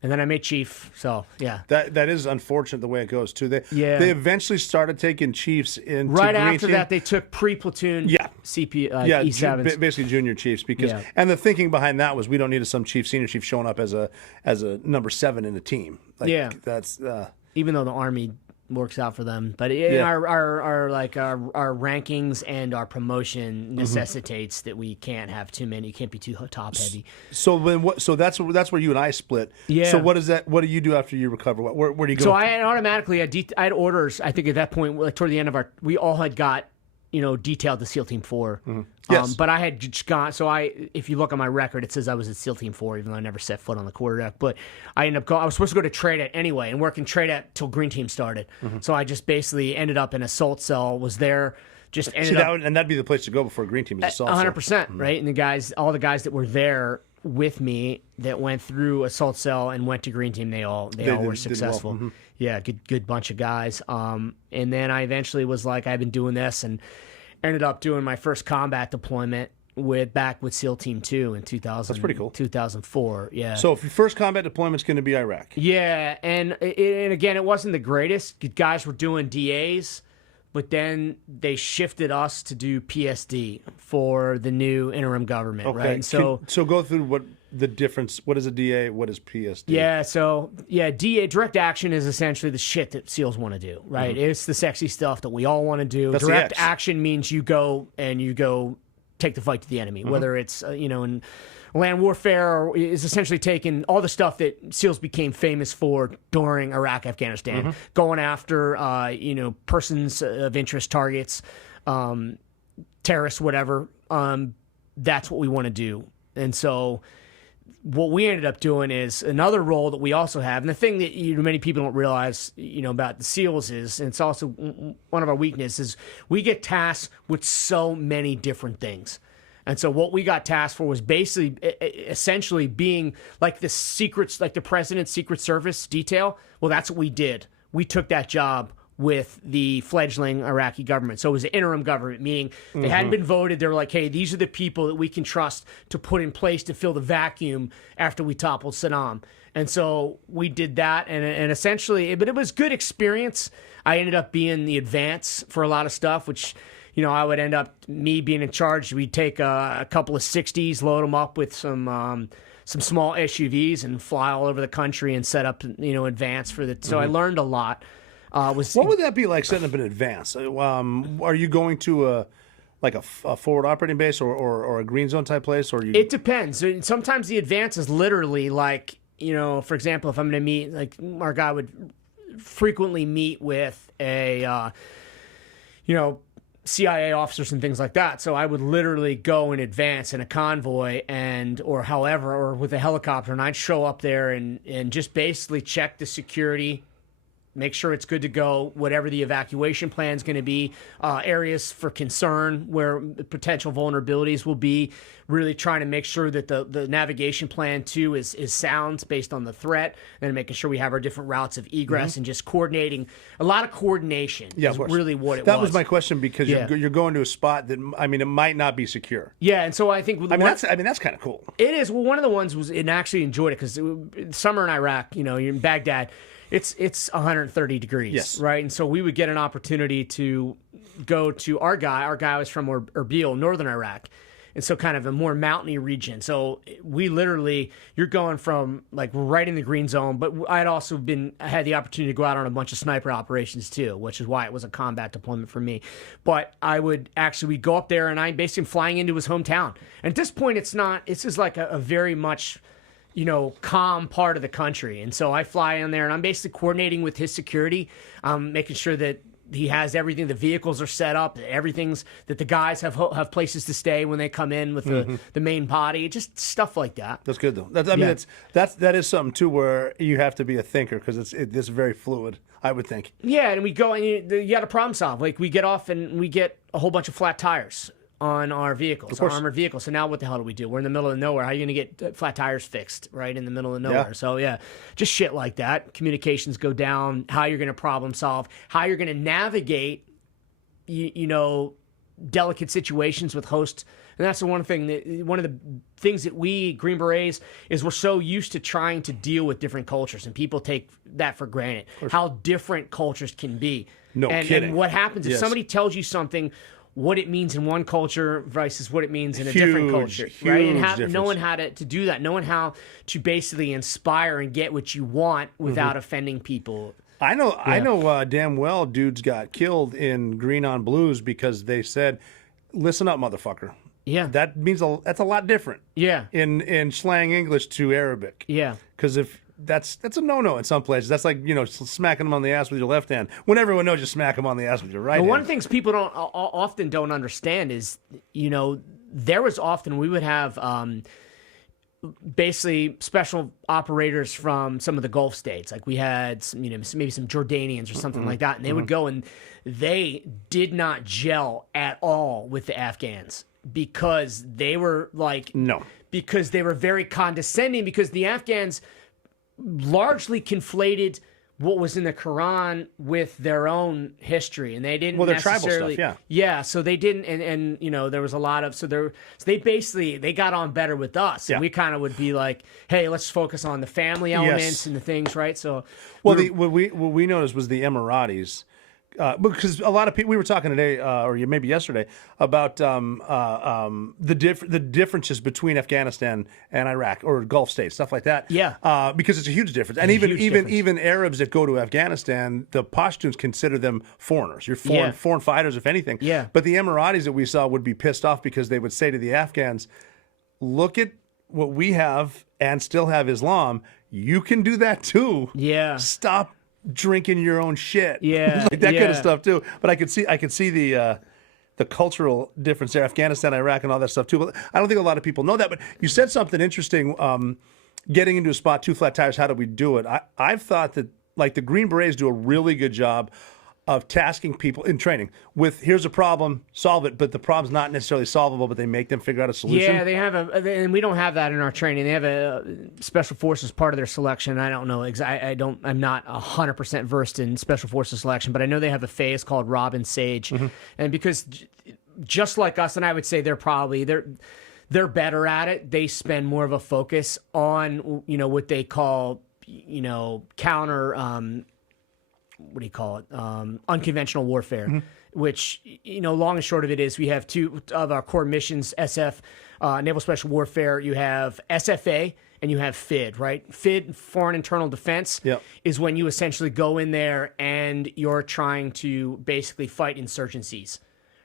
And then I made chief, so, yeah. That is unfortunate the way it goes, too. They eventually started taking chiefs into right green after team. that, they took pre-platoon CP, E7s. Basically junior chiefs. And the thinking behind that was we don't need some chief, senior chief showing up as a number 7 in the team. That's even though the Army works out for them, but our rankings and our promotion necessitates that we can't have too many. Can't be too top heavy. So that's where you and I split. Yeah. So what do you do after you recover? Where do you go? So I had orders. I think at that point, like toward the end of we all had got detailed to SEAL Team 4. Yes. But I had just gone. So if you look on my record, it says I was at SEAL Team 4, even though I never set foot on the quarterdeck. But I ended up going. I was supposed to go to TRADET anyway, and working TRADET till Green Team started. So I just basically ended up in assault cell. Was there. Just ended up, and that'd be the place to go before Green Team is assault. 100%, right? And all the guys that were there with me that went through assault cell and went to Green Team, they all were successful. Well. Yeah, good bunch of guys. And then I eventually was like, I've been doing this, and ended up doing my first combat deployment back with SEAL Team 2 in 2000. That's pretty cool. 2004, yeah. So if your first combat deployment's going to be Iraq. Yeah, and again, it wasn't the greatest. Guys were doing DAs, but then they shifted us to do PSD for the new interim government, right? And so go through what the difference. What is a DA? What is PSD? Yeah, so DA, direct action, is essentially the shit that SEALs want to do, right? It's the sexy stuff that we all want to do. That's direct action means you go take the fight to the enemy, whether it's in land warfare, or is essentially taking all the stuff that SEALs became famous for during Iraq, Afghanistan, going after persons of interest, targets, terrorists, whatever. That's what we want to do, and so what we ended up doing is another role that we also have, and the thing that many people don't realize, about the SEALs is, and it's also one of our weaknesses, we get tasked with so many different things. And so what we got tasked for was basically, essentially being like the secrets, like the president's Secret Service detail. Well, that's what we did. We took that job with the fledgling Iraqi government. So it was an interim government, meaning they hadn't been voted. They were like, hey, these are the people that we can trust to put in place to fill the vacuum after we toppled Saddam. And so we did that, and essentially, but it was good experience. I ended up being the advance for a lot of stuff, which, I would end up, me being in charge, we'd take a couple of 60s, load them up with some small SUVs and fly all over the country and set up, advance for the, so I learned a lot. What would that be like setting up in advance? Are you going to a forward operating base or a green zone type place? Or It depends. Sometimes the advance is literally like, for example, if I'm going to meet, like our guy would frequently meet with a, CIA officers and things like that. So I would literally go in advance in a convoy or with a helicopter, and I'd show up there and just basically check the security, make sure it's good to go, whatever the evacuation plan is going to be, areas for concern where potential vulnerabilities will be, really trying to make sure that the navigation plan, too, is sound based on the threat, and making sure we have our different routes of egress and just coordinating. A lot of coordination is really what it was. That was my question, because you're going to a spot that, it might not be secure. Yeah, and so I think... that's kind of cool. It is. Well, one of the ones was, and I actually enjoyed it, because summer in Iraq, you're in Baghdad, it's 130 degrees, right? And so we would get an opportunity to go to our guy. Our guy was from Erbil, northern Iraq. and so kind of a more mountainy region. So we literally, you're going from like right in the green zone, but I had the opportunity to go out on a bunch of sniper operations too, which is why it was a combat deployment for me. But we'd go up there, and I basically am flying into his hometown. And at this point, it's just like a very much, calm part of the country. And so I fly in there, and I'm basically coordinating with his security, making sure that he has everything. The vehicles are set up. Everything's that the guys have places to stay when they come in with the main body. Just stuff like that. That's good though. That is something too where you have to be a thinker because it's very fluid. I would think. Yeah, and we go and you got to problem solve. Like we get off and we get a whole bunch of flat tires on our vehicles, our armored vehicles. So now what the hell do we do? We're in the middle of nowhere. How are you going to get flat tires fixed right in the middle of nowhere? Yeah. So just shit like that. Communications go down, how you're going to problem solve, how you're going to navigate, delicate situations with hosts. And that's one of the things that we Green Berets is we're so used to trying to deal with different cultures, and people take that for granted, how different cultures can be. No kidding. And what happens if somebody tells you something, what it means in one culture versus what it means in a different culture, right? And knowing how to do that, knowing how to basically inspire and get what you want without offending people. I know damn well dudes got killed in Green on Blues because they said, listen up, motherfucker. Yeah. That means that's a lot different. Yeah. In slang English to Arabic. Yeah. Because if that's a no-no in some places. That's like, smacking them on the ass with your left hand. When everyone knows you smack them on the ass with your right hand. One of the things people often don't understand is, there was often, we would have basically special operators from some of the Gulf states. Like we had, maybe some Jordanians or something like that. And they would go and they did not gel at all with the Afghans because they were because they were very condescending, because the Afghans largely conflated what was in the Quran with their own history, and they didn't their necessarily tribal stuff, yeah. So they didn't, and there was a lot of they got on better with us, and we kind of would be like, hey, let's focus on the family elements and the things, right? So what we noticed was the Emiratis. Because a lot of people, we were talking today, or maybe yesterday, about the differences between Afghanistan and Iraq or Gulf states, stuff like that. Yeah. Because it's a huge difference, and even Arabs that go to Afghanistan, the Pashtuns consider them foreigners. You're foreign fighters, if anything. Yeah. But the Emiratis that we saw would be pissed off because they would say to the Afghans, "Look at what we have and still have Islam. You can do that too. Yeah. Stop drinking your own shit." Like that kind of stuff too. But I could see the cultural difference there, Afghanistan, Iraq, and all that stuff too. But I don't think a lot of people know that. But you said something interesting. Getting into a spot, 2 flat tires. How do we do it? I've thought that like the Green Berets do a really good job of tasking people in training with, here's a problem, solve it, but the problem's not necessarily solvable, but they make them figure out a solution. Yeah, they have and we don't have that in our training. They have a special forces part of their selection. I don't know I'm not 100% versed in special forces selection, but I know they have a phase called Robin Sage, and because just like us, and I would say they're better at it. They spend more of a focus on what they call counter. What do you call it? Unconventional warfare, which, long and short of it is we have 2 of our core missions, SF, Naval Special Warfare. You have SFA and you have FID, right? FID, Foreign Internal Defense, is when you essentially go in there and you're trying to basically fight insurgencies.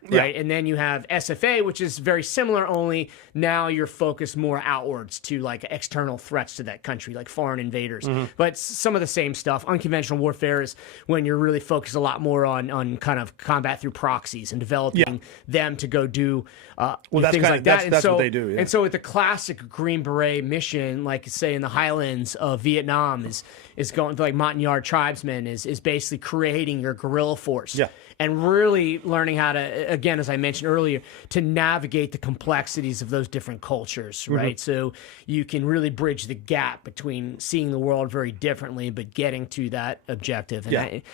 Right. And then you have SFA, which is very similar, only now you're focused more outwards to like external threats to that country, like foreign invaders. But it's some of the same stuff. Unconventional warfare is when you're really focused a lot more on kind of combat through proxies and developing them to go do things like that. That's what they do. Yeah. And so with the classic Green Beret mission, like say in the highlands of Vietnam, is going to like Montagnard tribesmen, is basically creating your guerrilla force. Yeah. And really learning how to, again, as I mentioned earlier, to navigate the complexities of those different cultures, right? So you can really bridge the gap between seeing the world very differently, but getting to that objective.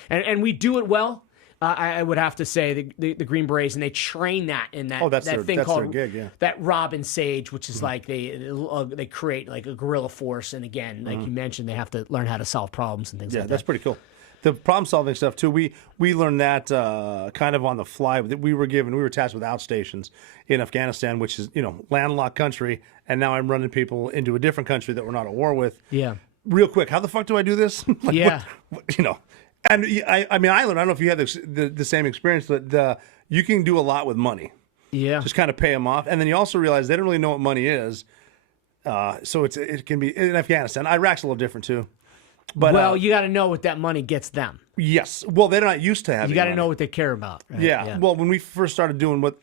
And we do it well. I would have to say the Green Berets, and they train that in that thing called their gig, that Robin Sage, which is like they create like a guerrilla force, and again, like you mentioned, they have to learn how to solve problems and things like that. Yeah, that's pretty cool. The problem solving stuff too. We learned that kind of on the fly. We were tasked with outstations in Afghanistan, which is landlocked country, and now I'm running people into a different country that we're not at war with. Yeah. Real quick, how the fuck do I do this? Yeah. And I learned. I don't know if you had the same experience, but you can do a lot with money. Yeah. Just kind of pay them off, and then you also realize they don't really know what money is. So it can be in Afghanistan. Iraq's a little different too. But you got to know what that money gets them. Yes. Well, they're not used to having. You got to money. know what they care about. Right? Yeah. Well, when we first started doing what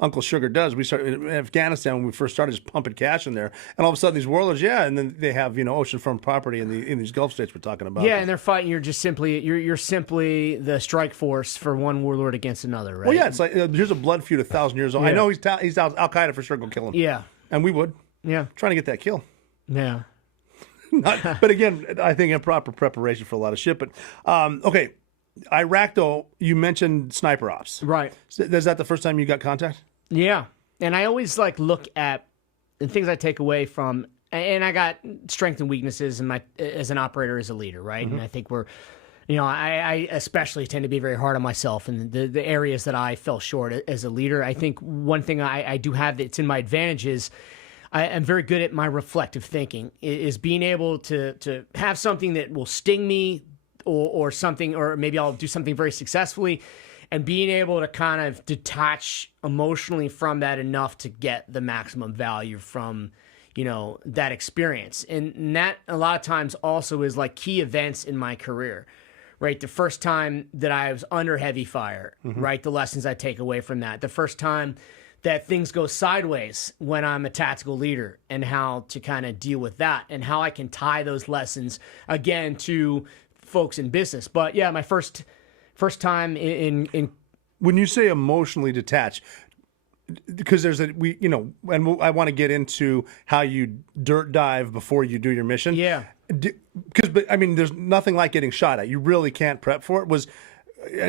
Uncle Sugar does, we started in Afghanistan. When we first started just pumping cash in there, and all of a sudden these warlords, and then they have oceanfront property in these Gulf states we're talking about. Yeah, and they're fighting. You're simply the strike force for one warlord against another, right? Well, yeah. It's like here's a blood feud 1,000 years old. Yeah. I know he's Al Qaeda for sure. Go kill him. Yeah. And we would. Yeah. Trying to get that kill. Yeah. But again, I think improper preparation for a lot of shit. But okay, Iraq though, you mentioned sniper ops, right? Is that the first time you got contact? Yeah, and I always look at the things I take away from, and I got strengths and weaknesses as an operator, as a leader, right? Mm-hmm. And I think I especially tend to be very hard on myself and the areas that I fell short as a leader. I think one thing I do have that's in my advantage is I am very good at my reflective thinking, is being able to have something that will sting me or something, or maybe I'll do something very successfully, and being able to kind of detach emotionally from that enough to get the maximum value from, that experience. And that a lot of times also is key events in my career, right? The first time that I was under heavy fire, right? The lessons I take away from that. The first time that things go sideways when I'm a tactical leader, and how to kind of deal with that, and how I can tie those lessons again to folks in business. But yeah, my first time in when you say emotionally detached, because I want to get into how you dirt dive before you do your mission. Yeah. But there's nothing like getting shot at. You really can't prep for it.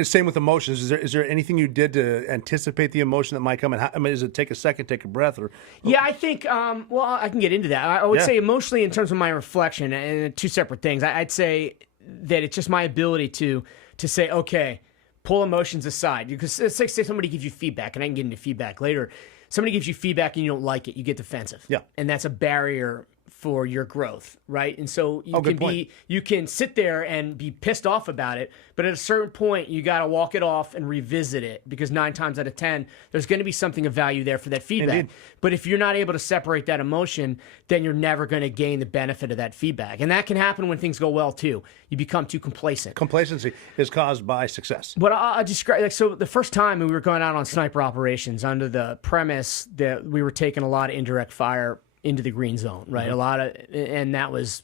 Same with emotions. Is there anything you did to anticipate the emotion that might come? And does it take a second, take a breath, or? Yeah, I think. I can get into that. I would say emotionally, in terms of my reflection, and two separate things. I'd say that it's just my ability to say, okay, pull emotions aside, because it's like, say somebody gives you feedback, and I can get into feedback later. Somebody gives you feedback and you don't like it, you get defensive. Yeah, and that's a barrier for your growth, right? And so you can sit there and be pissed off about it, but at a certain point you got to walk it off and revisit it, because 9 times out of 10 there's going to be something of value there for that feedback. Indeed. But if you're not able to separate that emotion, then you're never going to gain the benefit of that feedback. And that can happen when things go well too. You become too complacent. Complacency is caused by success. But I'll describe, so the first time we were going out on sniper operations under the premise that we were taking a lot of indirect fire into the green zone, right? Mm-hmm. And that was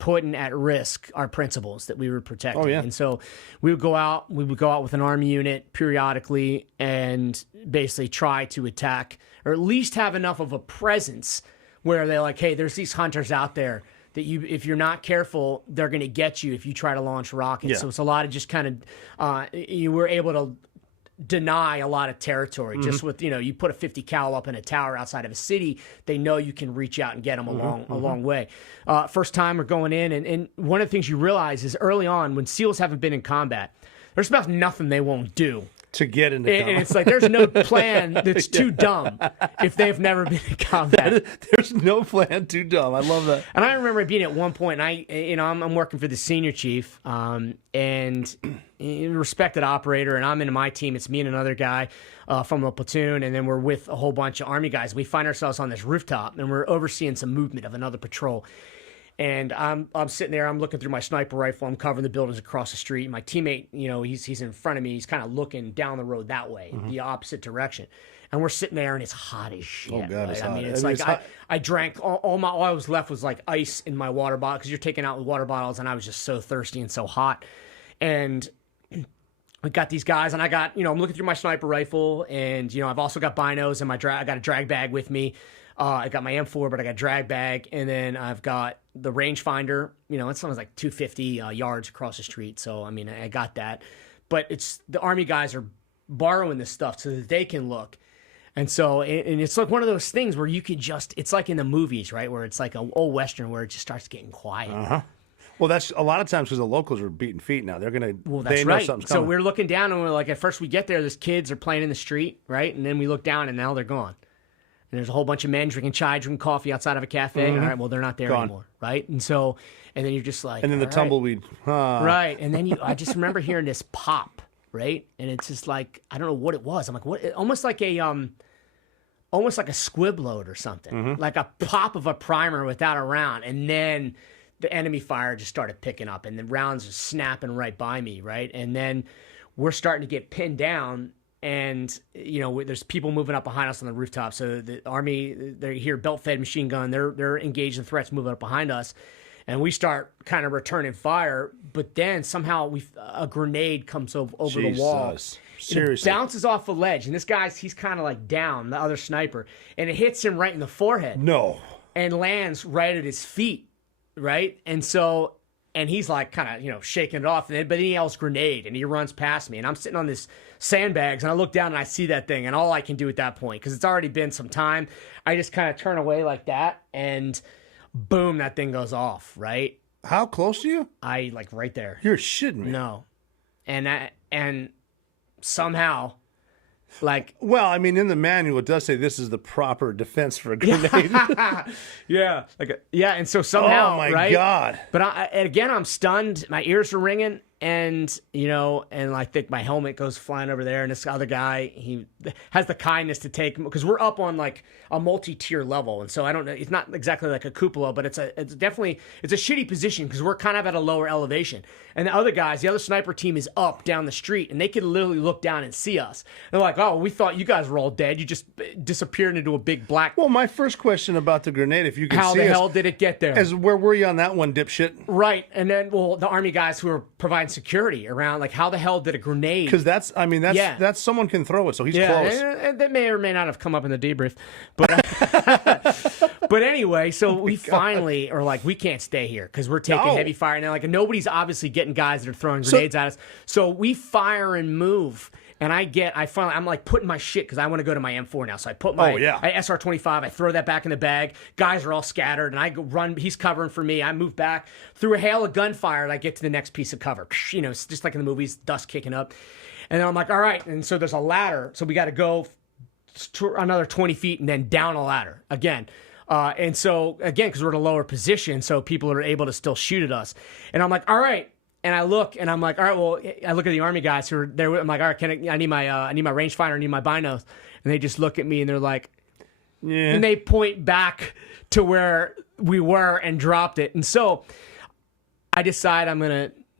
putting at risk our principles that we were protecting. Oh, yeah. And so we would go out with an Army unit periodically and basically try to attack, or at least have enough of a presence where they're like, hey, there's these hunters out there that if you're not careful, they're going to get you if you try to launch rockets. Yeah. So it's a lot of just kind of, you were able to deny a lot of territory just with, you put a 50 cal up in a tower outside of a city, they know you can reach out and get them a long way. First time we're going in, and one of the things you realize is early on, when SEALs haven't been in combat, there's about nothing they won't do to get into combat. And it's like there's no plan that's too dumb if they've never been in combat. There's no plan too dumb. I love that. And I remember being at one point, and I'm working for the senior chief, and respected operator, and I'm in my team. It's me and another guy from the platoon, and then we're with a whole bunch of Army guys. We find ourselves on this rooftop, and we're overseeing some movement of another patrol. And I'm sitting there, I'm looking through my sniper rifle, I'm covering the buildings across the street. My teammate, he's in front of me, he's kind of looking down the road that way, the opposite direction. And we're sitting there, and it's hot as shit. Oh, God, right? it's I mean, hot. it's It is like hot. I drank, all I was left was like ice in my water bottle, because you're taking out the water bottles, and I was just so thirsty and so hot. And we got these guys, and I got, I'm looking through my sniper rifle, and, I've also got binos, and I got a drag bag with me. I got my M4, but I got a drag bag, and then I've got the rangefinder. It's almost like 250 yards across the street, so, I got that. But it's the Army guys are borrowing this stuff so that they can look. And so, and it's like one of those things where you could just, it's like in the movies, right, where it's like an old Western where it just starts getting quiet. Well, that's a lot of times because the locals are beating feet now. They're gonna. Well, that's they know right. something's So coming. we're looking down and we're like, at first we get there, there's kids are playing in the street, right? And then we look down and now they're gone. And there's a whole bunch of men drinking chai, drinking coffee outside of a cafe. All right, well, they're not there Gone. anymore, right? And so, and then you're just like, And then the all right. tumbleweed. Right. And then I just remember hearing this pop, right? And it's just like, I don't know what it was. I'm like, what? Almost like a squib load or something, like a pop of a primer without a round. And then the enemy fire just started picking up and the rounds are snapping right by me, right? And then we're starting to get pinned down. And, there's people moving up behind us on the rooftop. So the Army, they hear belt-fed machine gun. They're engaged in threats moving up behind us. And we start kind of returning fire. But then somehow a grenade comes over the wall. Seriously. It bounces off a ledge. And this guy's, he's kind of like down, the other sniper. And it hits him right in the forehead. No. And lands right at his feet, right? And so... And he's like kind of, shaking it off. But then he yells grenade and he runs past me. And I'm sitting on this sandbags and I look down and I see that thing. And all I can do at that point, because it's already been some time, I just kind of turn away like that. And boom, that thing goes off, right? How close to you? I like right there. You're shitting me. No. And somehow, like... Well, I mean, in the manual, it does say this is the proper defense for a grenade. Yeah. And so somehow, oh, my right? God. But again, I'm stunned. My ears are ringing. And, and I think my helmet goes flying over there. And this other guy, he has the kindness to take him because we're up on like a multi-tier level. And so I don't know. It's not exactly like a cupola, but it's definitely a shitty position because we're kind of at a lower elevation. And the other guys, the other sniper team is up down the street and they can literally look down and see us. They're like, oh, we thought you guys were all dead. You just disappeared into a big black. Well, my first question about the grenade, if you can How see the us, hell did it get there? where were you on that one, dipshit? Right. And then, the Army guys who are providing security around, like, how the hell did a grenade? Because that's someone can throw it, so he's close. And that may or may not have come up in the debrief. But but anyway, so we finally are like, we can't stay here because we're taking heavy fire. And like, nobody's obviously getting guys that are throwing grenades at us. So we fire and move. And I'm like putting my shit because I want to go to my M4 now. So I put my SR-25, I throw that back in the bag. Guys are all scattered, and I go run. He's covering for me. I move back through a hail of gunfire, and I get to the next piece of cover. It's just like in the movies, dust kicking up. And then I'm like, all right. And so there's a ladder, so we got to go another 20 feet and then down a ladder again. And so again, because we're in a lower position, so people are able to still shoot at us. And I'm like, all right. And I look, and I'm like, all right, well, I look at the Army guys who are there. I'm like, all right, I need my rangefinder, I need my binos. And they just look at me, and they're like, yeah. And they point back to where we were and dropped it. And so I decide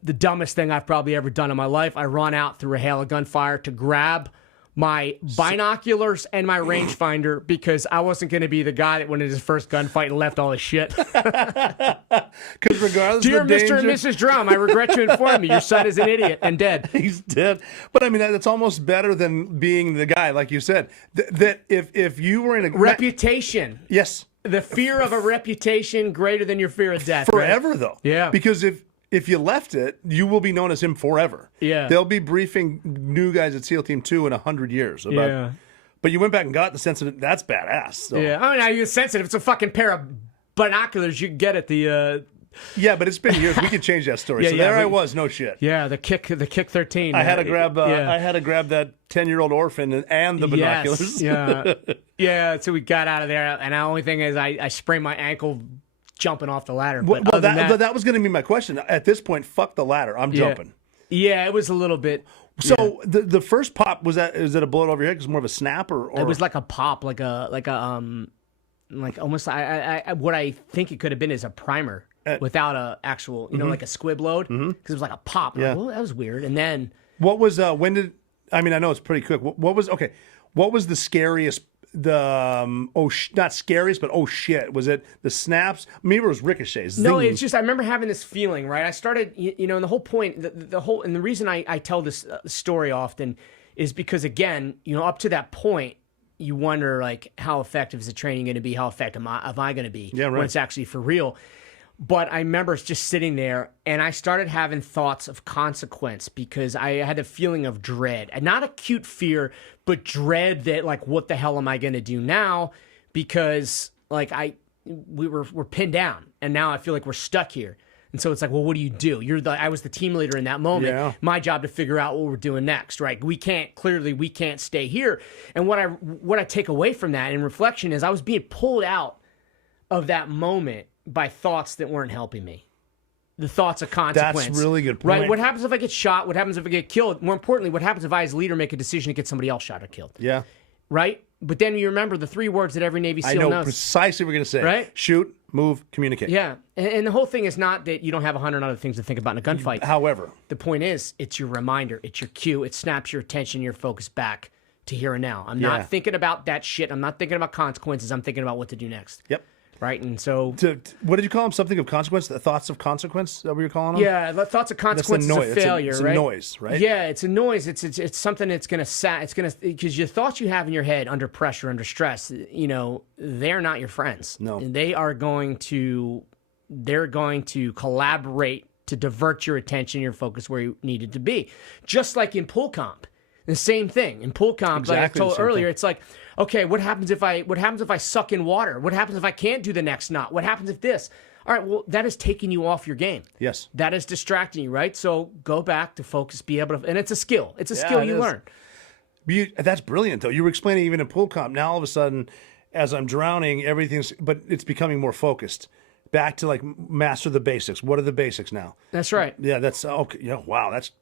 the dumbest thing I've probably ever done in my life. I run out through a hail of gunfire to grab my binoculars and my rangefinder because I wasn't going to be the guy that went into his first gunfight and left all his shit. Because regardless Dear of the danger, Mr. and Mrs. Drum, I regret to inform you, your son is an idiot and dead. He's dead. But I mean, that's almost better than being the guy, like you said. That if you were in a reputation, yes, the fear of a reputation greater than your fear of death, forever, right? Though, yeah, because if you left it, you will be known as him forever. Yeah. They'll be briefing new guys at SEAL Team 2 in 100 years. But you went back and got the sense of it. That's badass. So. Yeah. I mean, you're sensitive. It's a fucking pair of binoculars you can get at the... Yeah, but it's been years. We could change that story. I was, no shit. Yeah, the kick 13. I had to grab that 10-year-old orphan and the binoculars. Yes, yeah. Yeah, so we got out of there. And the only thing is I sprained my ankle jumping off the ladder. But that was going to be my question. At this point, fuck the ladder. I'm jumping. Yeah, it was a little bit. So the first pop was it a bullet over your head? Because more of a snap or it was like a pop, like almost I what I think it could have been is a primer without a actual like a squib load because it was like a pop. Yeah, like, well, that was weird. And then what was I know it's pretty quick. What was the scariest? Not scariest, but oh shit, was it the snaps? Maybe it was ricochets. No, it's just I remember having this feeling, right? I started, and the whole point, and the reason I tell this story often is because again, up to that point, you wonder like how effective is the training going to be? How effective am I going to be when it's actually for real? But I remember just sitting there and I started having thoughts of consequence because I had a feeling of dread. And not acute fear, but dread that like, what the hell am I going to do now? Because like we're pinned down and now I feel like we're stuck here. And so it's like, well, what do you do? I was the team leader in that moment. Yeah. My job to figure out what we're doing next, right? We can't stay here. And what I take away from that in reflection is I was being pulled out of that moment by thoughts that weren't helping me. The thoughts of consequence. That's a really good point. Right? What happens if I get shot? What happens if I get killed? More importantly, what happens if I as a leader make a decision to get somebody else shot or killed? Yeah. Right? But then you remember the 3 words that every Navy SEAL knows. I know precisely what we're going to say. Right? Shoot, move, communicate. Yeah. And the whole thing is not that you don't have 100 other things to think about in a gunfight. However, the point is, it's your reminder, it's your cue, it snaps your attention, your focus back to here and now. I'm not thinking about that shit. I'm not thinking about consequences. I'm thinking about what to do next. Yep. Right? And so... what did you call them? Something of consequence? The thoughts of consequence? Is that what you're calling them? Yeah, the thoughts of consequences of failure, it's right? a noise, right? Yeah, it's a noise. It's something that's going to... Because your thoughts you have in your head under pressure, under stress, they're not your friends. No. And they're going to collaborate to divert your attention, your focus where you need it to be. Just like in pool comp. The same thing in pool comp. Exactly like I told the same earlier, thing. it's like, okay, what happens if I suck in water? What happens if I can't do the next knot? What happens if this? All right, well, that is taking you off your game. Yes. That is distracting you, right? So go back to focus, be able to, and it's a skill. It's a skill you learn. That's brilliant, though. You were explaining even in pool comp. Now all of a sudden, as I'm drowning, but it's becoming more focused. Back to like master the basics. What are the basics now? That's right. Yeah, that's okay. Yeah, wow, that's.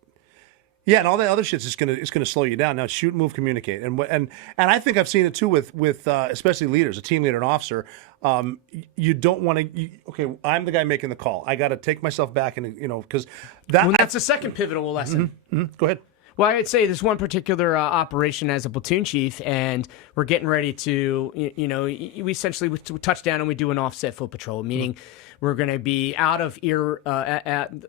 Yeah, and all that other shit's just gonna slow you down. Now, shoot, move, communicate, and I think I've seen it too with especially leaders, a team leader, an officer. You don't want to. Okay, I'm the guy making the call. I got to take myself back and because that's the second pivotal lesson. Go ahead. Well, I'd say there's one particular operation as a platoon chief, and we're getting ready to, we essentially touch down and we do an offset foot patrol, meaning we're going to be out of ear,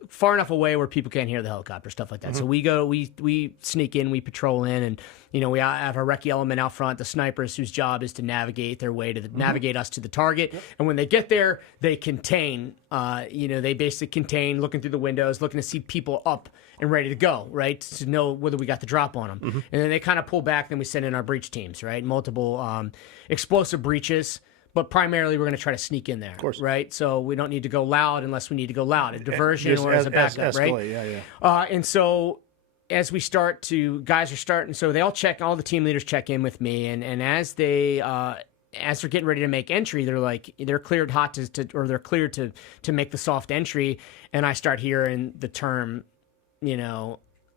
far enough away where people can't hear the helicopter, stuff like that. So we sneak in, we patrol in, and we have a recce element out front, the snipers whose job is to navigate their way to navigate us to the target. Yep. And when they get there, they contain. They basically contain, looking through the windows, looking to see people up and ready to go, right? To know whether we got the drop on them. And then they kind of pull back, then we send in our breach teams, right? Multiple explosive breaches, but primarily we're going to try to sneak in there, of course, right? So we don't need to go loud unless we need to go loud, a diversion or as a backup, right? Yeah. And so as we start to, guys are starting, so they all the team leaders check in with me, and as they're getting ready to make entry, they're cleared hot or they're cleared to make the soft entry, and I start hearing the term,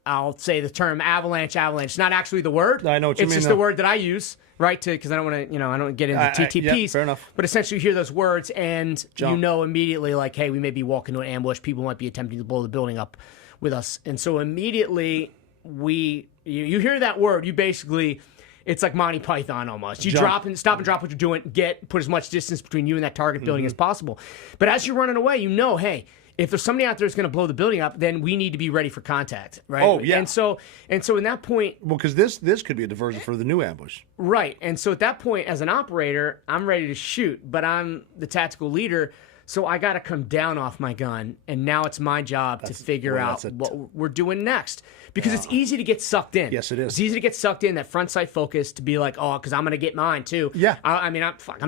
I'll say the term avalanche. It's not actually the word. I know what you mean. It's just the word that I use, right? Because I don't want to, I don't get into TTPs. Yeah, fair enough. But essentially, you hear those words, and Jump. Immediately, like, hey, we may be walking to an ambush. People might be attempting to blow the building up with us, and so immediately you hear that word, you basically. It's like Monty Python almost. You stop and drop what you're doing, put as much distance between you and that target building as possible. But as you're running away, hey, if there's somebody out there who's going to blow the building up, then we need to be ready for contact, right? Oh, yeah. And so in that point... Well, because this could be a diversion for the new ambush. Right. And so at that point, as an operator, I'm ready to shoot, but I'm the tactical leader, so I got to come down off my gun, and now it's my job to figure out what we're doing next. Because it's easy to get sucked in. Yes, it is. It's easy to get sucked in, that front sight focus, to be like, because I'm going to get mine, too. Yeah. I'm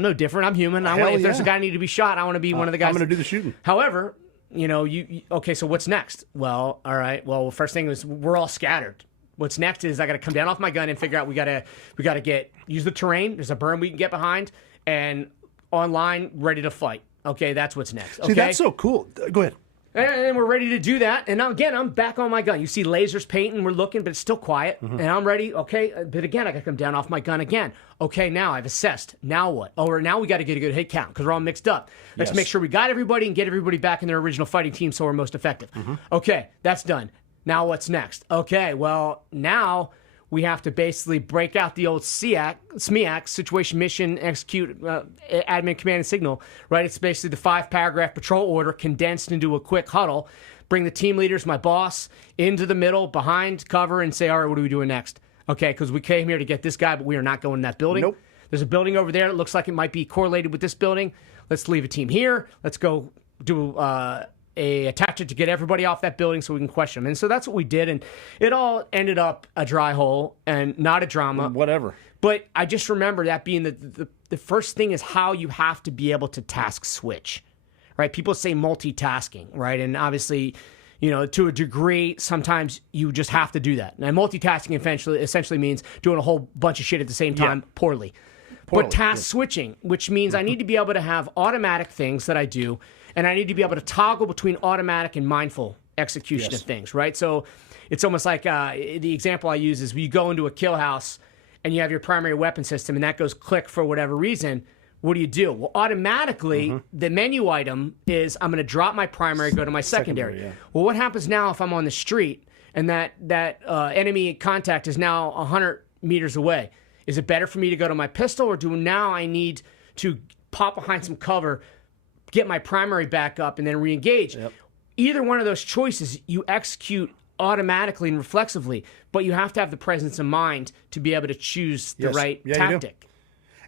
no different. I'm human. If there's a guy need to be shot, I want to be one of the guys. I'm going to do the shooting. However... okay, so what's next? Well, all right. Well, first thing is we're all scattered. What's next is I got to come down off my gun and figure out we got to use the terrain. There's a berm we can get behind and online, ready to fight. Okay, that's what's next. Okay? See, that's so cool. Go ahead. And we're ready to do that. And now, again, I'm back on my gun. You see lasers painting. We're looking, but it's still quiet. And I'm ready. Okay, but again, I got to come down off my gun again. Okay, now I've assessed. Now what? Or now we got to get a good hit count because we're all mixed up. Let's make sure we got everybody and get everybody back in their original fighting team so we're most effective. Okay, that's done. Now what's next? Okay, well, now we have to basically break out the old SMEAC, situation, mission, execute, admin, command, and signal, right? It's basically the 5-paragraph patrol order condensed into a quick huddle. Bring the team leaders, my boss, into the middle, behind cover, and say, all right, what are we doing next? Okay, because we came here to get this guy, but we are not going in that building. Nope. There's a building over there that looks like it might be correlated with this building. Let's leave a team here. Let's go do a attachment to get everybody off that building so we can question them. And so that's what we did, and it all ended up a dry hole and not a drama. Whatever. But I just remember that being the first thing is how you have to be able to task switch, right? People say multitasking, right? And obviously, to a degree, sometimes you just have to do that. And multitasking essentially means doing a whole bunch of shit at the same time poorly. But task switching, which means I need to be able to have automatic things that I do, and I need to be able to toggle between automatic and mindful execution of things, right? So it's almost like the example I use is when you go into a kill house and you have your primary weapon system and that goes click for whatever reason. What do? Well, automatically, the menu item is I'm going to drop my primary, go to my secondary. Well, what happens now if I'm on the street and that enemy contact is now 100 meters away? Is it better for me to go to my pistol, or do now I need to pop behind some cover, get my primary back up, and then re-engage? Either one of those choices you execute automatically and reflexively, but you have to have the presence of mind to be able to choose the right tactic.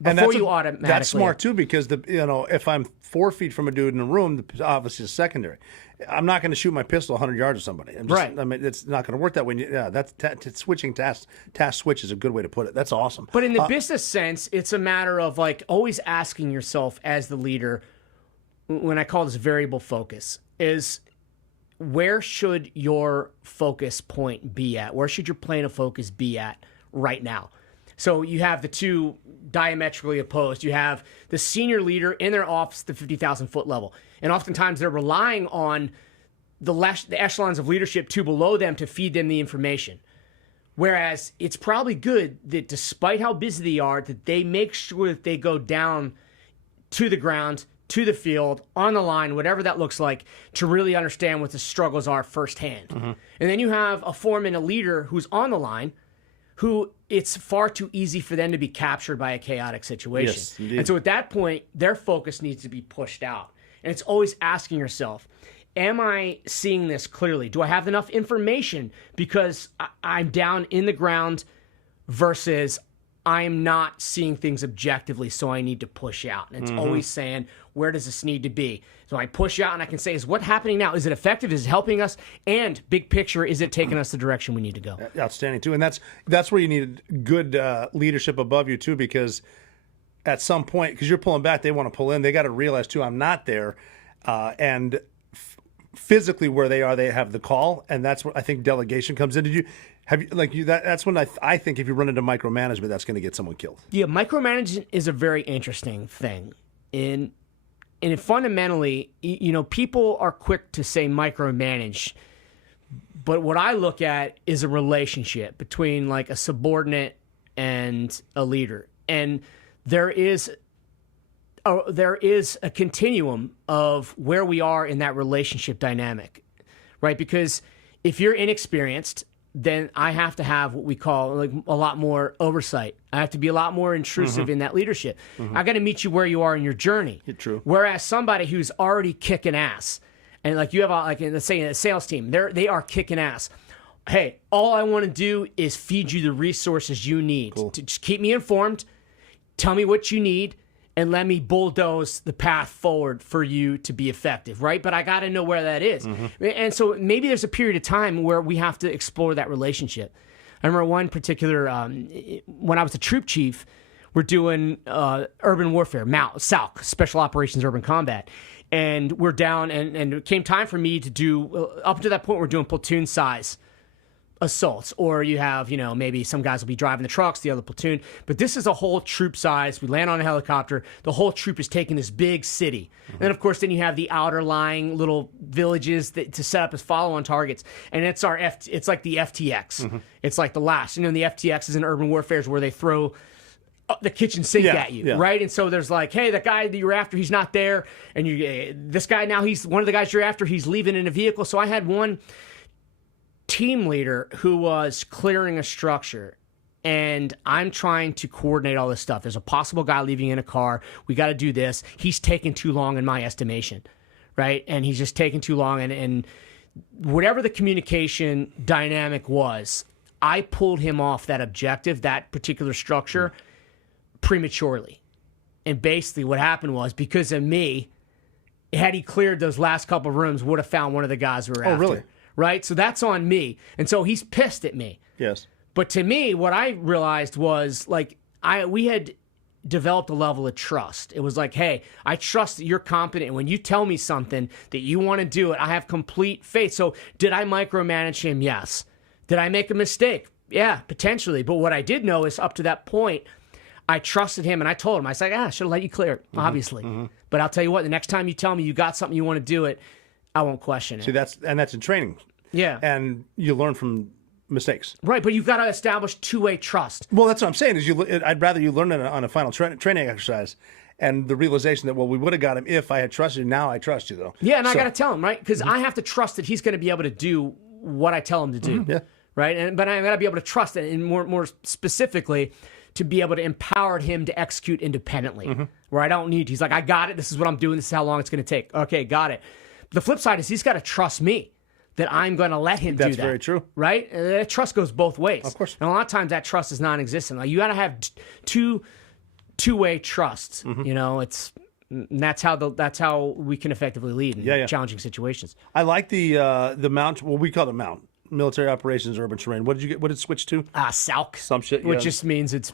Before you automatically. That's smart too, because if I'm 4 feet from a dude in a room, obviously it's secondary. I'm not going to shoot my pistol 100 yards at somebody. I mean, it's not going to work that way. That's switching task switch is a good way to put it. That's awesome. But in the business sense, it's a matter of like always asking yourself as the leader, when I call this variable focus, is where should your focus point be at? Where should your plane of focus be at right now? So you have the two diametrically opposed. You have the senior leader in their office at the 50,000 foot level. And oftentimes they're relying on the echelons of leadership two below them to feed them the information. Whereas it's probably good that despite how busy they are, that they make sure that they go down to the ground, to the field, on the line, whatever that looks like, to really understand what the struggles are firsthand. And then you have a foreman, a leader who's on the line, who it's far too easy for them to be captured by a chaotic situation. Yes, indeed. And so at that point, their focus needs to be pushed out. And it's always asking yourself, am I seeing this clearly? Do I have enough information because I'm down in the ground versus I'm not seeing things objectively, so I need to push out. And it's always saying, where does this need to be? So I push out and I can say, is what's happening now? Is it effective? Is it helping us? And big picture, is it taking us the direction we need to go? Outstanding, too. And that's where you need good leadership above you, too, because at some point, because you're pulling back, they want to pull in. They got to realize, too, I'm not there. And physically where they are, they have the call. And that's where I think delegation comes in. That's when I think if you run into micromanagement, that's going to get someone killed. Yeah, micromanagement is a very interesting thing. And fundamentally, people are quick to say micromanage, but what I look at is a relationship between like a subordinate and a leader, and there is a continuum of where we are in that relationship dynamic, right? Because if you're inexperienced, then I have to have what we call like a lot more oversight. I have to be a lot more intrusive in that leadership. I got to meet you where you are in your journey. True. Whereas somebody who's already kicking ass, and like you have let's say a sales team, they are kicking ass. Hey, all I want to do is feed you the resources you need to just keep me informed. Tell me what you need, and let me bulldoze the path forward for you to be effective, right? But I got to know where that is. And so maybe there's a period of time where we have to explore that relationship. I remember one particular, when I was a troop chief, we're doing urban warfare, SALC, Special Operations Urban Combat. And we're down, and it came time for me to do, up to that point, we're doing platoon size assaults, or you have, maybe some guys will be driving the trucks, the other platoon, but this is a whole troop size. We land on a helicopter, the whole troop is taking this big city. And then of course then you have the outer lying little villages to set up as follow-on targets, and it's like the FTX. It's like the last, the FTX is in urban warfare where they throw the kitchen sink at you, right? And so there's like, hey, that guy that you're after, he's not there, and this guy now, he's one of the guys you're after, he's leaving in a vehicle. So I had one team leader who was clearing a structure, and I'm trying to coordinate all this stuff. There's a possible guy leaving in a car. We got to do this. He's taking too long in my estimation, right? And he's just taking too long. And whatever the communication dynamic was, I pulled him off that objective, that particular structure, prematurely. And basically what happened was, because of me, had he cleared those last couple of rooms, would have found one of the guys we were after. Oh, really? Right? So that's on me. And so he's pissed at me. Yes. But to me, what I realized was, like, we had developed a level of trust. It was like, hey, I trust that you're competent. When you tell me something that you want to do it, I have complete faith. So did I micromanage him? Yes. Did I make a mistake? Yeah, potentially. But what I did know is up to that point, I trusted him, and I told him, I said, I should have let you clear it, obviously. But I'll tell you what, the next time you tell me you got something you want to do it, I won't question it. See, that's in training. Yeah. And you learn from mistakes. Right, but you've got to establish two-way trust. Well, that's what I'm saying. I'd rather you learn it on a final training exercise, and the realization that, well, we would have got him if I had trusted you. Now I trust you, though. Yeah, and I got to tell him, right? Because I have to trust that he's going to be able to do what I tell him to do. Yeah. Right, but I got to be able to trust it, and more specifically, to be able to empower him to execute independently. Where I don't need. He's like, I got it. This is what I'm doing. This is how long it's going to take. Okay, got it. The flip side is he's got to trust me that I'm going to let him do that. That's very true. Right? Trust goes both ways. Of course. And a lot of times that trust is non-existent. Like, you got to have two-way trust. You know, that's how we can effectively lead in challenging situations. I like the mount. Well, we call it mount. Military operations, urban terrain. What did you get? What did it switch to? SALC. Some shit. Which just means it's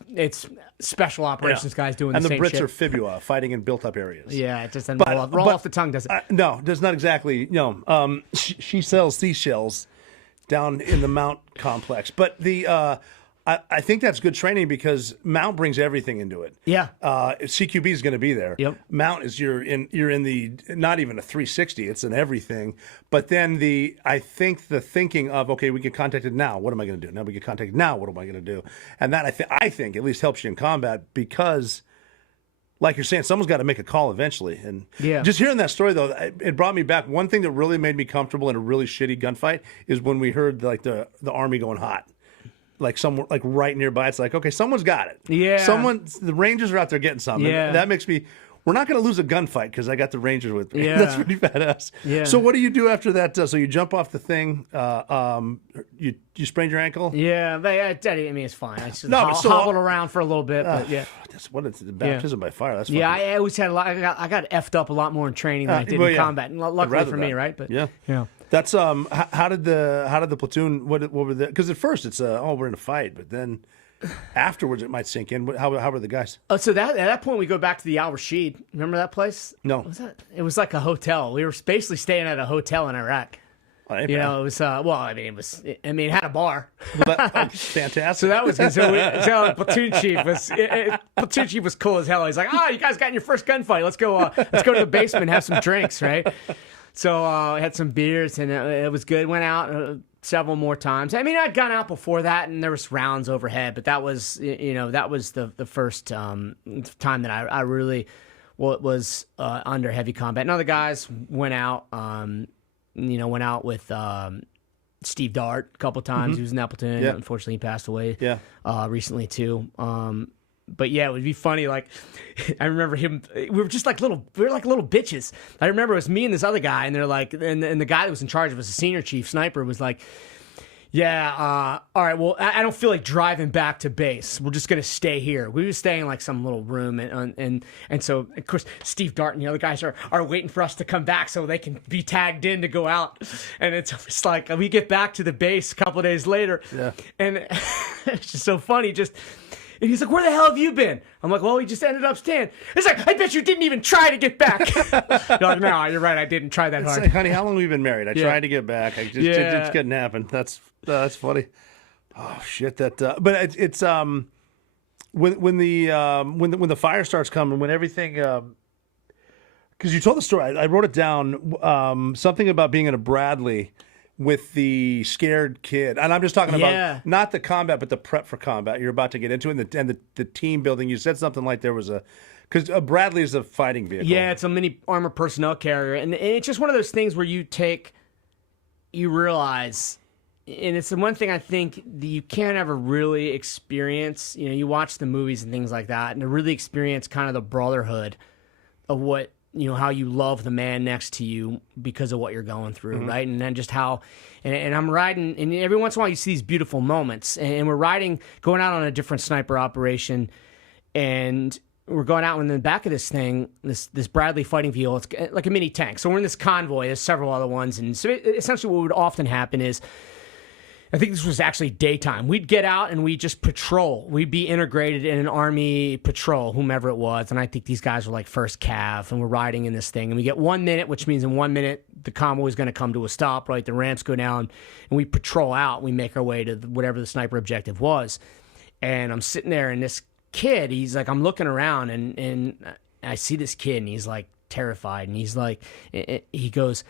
special operations guys doing and the same shit. And the Brits are FIBUA, fighting in built-up areas. Yeah, it just doesn't roll off the tongue, does it? No, does not exactly. No, she sells seashells down in the Mount complex, but the I think that's good training because Mount brings everything into it. Yeah. CQB is going to be there. Yep. Mount is you're in the not even a 360. It's an everything. But then I think the thinking of, okay, we get contacted now. What am I going to do? Now we get contacted now. What am I going to do? And that I think at least helps you in combat because, like you're saying, someone's got to make a call eventually. And just hearing that story though, it brought me back. One thing that really made me comfortable in a really shitty gunfight is when we heard like the Army going hot. Like somewhere, like right nearby, it's like, okay, someone's got it. Yeah. The Rangers are out there getting something. Yeah. That makes me. We're not going to lose a gunfight because I got the Rangers with me. Yeah. That's pretty badass. Yeah. So what do you do after that? So you jump off the thing. You sprained your ankle. Yeah, but I mean it's fine. I just hobbled around for a little bit, but yeah. That's what it's baptism by fire. That's yeah. I always had a lot. I got effed up a lot more in training than I did in combat. And luckily for me, right? But yeah. That's how did the platoon? What were the? Because at first it's we're in a fight, but then afterwards it might sink in. How were the guys? So at that point we go back to the Al Rashid. Remember that place? No. What was that? It was like a hotel. We were basically staying at a hotel in Iraq. You know, it was it had a bar. Fantastic. So that was good. So platoon chief was cool as hell. He's like, you guys got in your first gunfight. Let's go to the basement and have some drinks, right? So I had some beers and it was good. Went out several more times. I mean, I'd gone out before that and there was rounds overhead, but that was the first time that I really was under heavy combat. And other guys went out. Went out with Steve Dart a couple times. He was in that platoon. Yeah. Unfortunately, he passed away recently too. But yeah, it would be funny. Like, I remember him. We were like little bitches. I remember it was me and this other guy, and they're like, and the guy that was in charge of us, the senior chief sniper, was like, yeah, all right, well, I don't feel like driving back to base. We're just going to stay here. We were staying in like some little room, and so, of course, Steve Dart and the other guys are waiting for us to come back so they can be tagged in to go out. And it's like, we get back to the base a couple of days later, and it's just so funny, and he's like, where the hell have you been? I'm like, well, we just ended up staying. He's like, I bet you didn't even try to get back. You're like, no, you're right. I didn't try that hard. Like, honey, how long have we been married? I tried to get back. I just couldn't happen. That's funny. Oh shit! But it's when the fire starts coming, when everything. Because you told the story, I wrote it down. Something about being in a Bradley with the scared kid, and I'm just talking about not the combat, but the prep for combat you're about to get into, and the team building. You said something like there was because a Bradley is a fighting vehicle. Yeah, it's a mini armored personnel carrier, and it's just one of those things where you realize, and it's the one thing I think that you can't ever really experience. You know, you watch the movies and things like that, and to really experience kind of the brotherhood of what. How you love the man next to you because of what you're going through, right? And then just how, and I'm riding, and every once in a while you see these beautiful moments, and we're going out on a different sniper operation, and we're going out in the back of this thing, this Bradley fighting vehicle. It's like a mini tank. So we're in this convoy. There's several other ones, and so essentially what would often happen is, I think this was actually daytime. We'd get out and we'd just patrol. We'd be integrated in an Army patrol, whomever it was. And I think these guys were like first cav, and we're riding in this thing. And we get 1 minute, which means in 1 minute, the convoy is going to come to a stop, right? The ramps go down, and we patrol out. We make our way to whatever the sniper objective was. And I'm sitting there, and this kid, he's like, I'm looking around, and I see this kid, and he's like terrified. And he's like, he goes,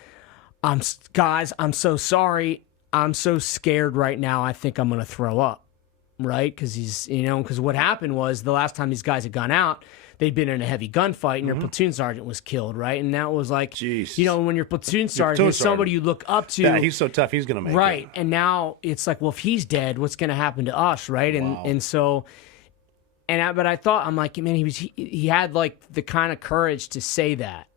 guys, I'm so sorry. I'm so scared right now, I think I'm going to throw up, right? Because because what happened was the last time these guys had gone out, they'd been in a heavy gunfight and their platoon sergeant was killed, right? And that was like, Jeez. When your platoon sergeant is somebody you look up to. Yeah, he's so tough, he's going to make it. Right. And now it's like, well, if he's dead, what's going to happen to us, right? And so, but I thought, I'm like, man, he had like the kind of courage to say that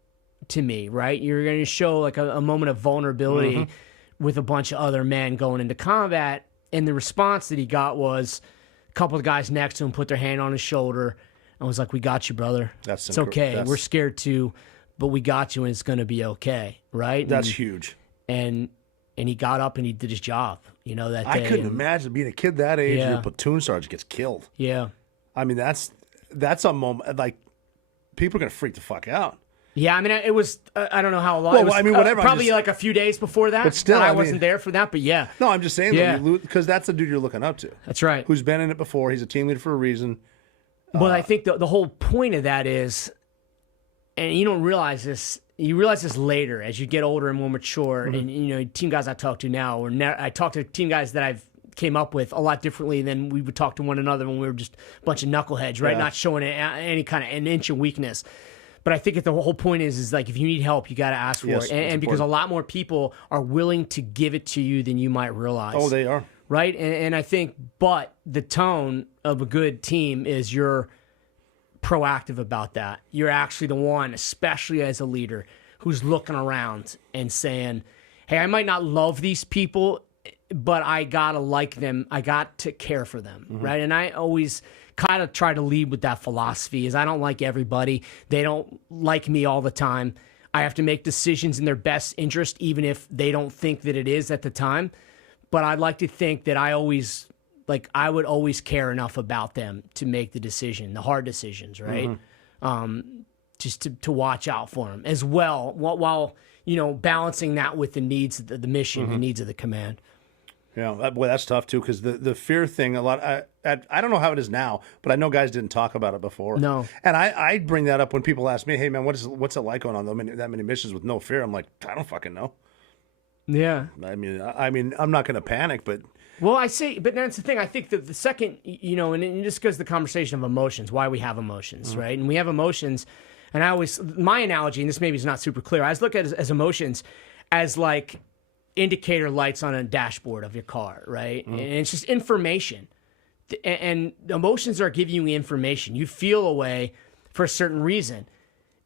to me, right? You're going to show like a moment of vulnerability with a bunch of other men going into combat, and the response that he got a couple of guys next to him put their hand on his shoulder and was like, "We got you, brother. It's okay. We're scared too, but we got you, and it's going to be okay." Right? That's huge. And he got up and he did his job. That day. I couldn't imagine being a kid that age and your platoon sergeant gets killed. Yeah. I mean, that's a moment like people are going to freak the fuck out. Yeah, I mean, it was, I don't know how long. Well, it was, I mean, whatever. Probably like a few days before that. But still, I wasn't there for that, but yeah. No, I'm just saying, because that's the dude you're looking up to. That's right. Who's been in it before. He's a team leader for a reason. But I think the whole point of that is, and you don't realize this, you realize this later as you get older and more mature, and, team guys I talk to now, I talk to team guys that I've came up with a lot differently than we would talk to one another when we were just a bunch of knuckleheads, right? Not showing any kind of an inch of weakness. But I think the whole point is like if you need help, you got to ask for it, and because a lot more people are willing to give it to you than you might realize. Oh, they are. Right, and I think, but the tone of a good team is you're proactive about that. You're actually the one, especially as a leader, who's looking around and saying, "Hey, I might not love these people, but I gotta like them. I got to care for them." Right, and I always kind of try to lead with that philosophy is I don't like everybody. They don't like me all the time. I have to make decisions in their best interest, even if they don't think that it is at the time. But I'd like to think that I would always care enough about them to make the decision, the hard decisions, right? Just to watch out for them as well, while balancing that with the needs of the mission, the needs of the command. Yeah, boy, that's tough too, because the fear thing, I don't know how it is now, but I know guys didn't talk about it before. No. And I bring that up when people ask me, "Hey man, what's it like going on that many missions with no fear?" I'm like, I don't fucking know. Yeah. I mean, I'm not going to panic, but well, I say, but that's the thing. I think that the second, and it just goes to the conversation of emotions, why we have emotions, right? And we have emotions, and my analogy, and this maybe is not super clear, I always look at it as emotions as like indicator lights on a dashboard of your car, right? And it's just information. And emotions are giving you information. You feel a way for a certain reason.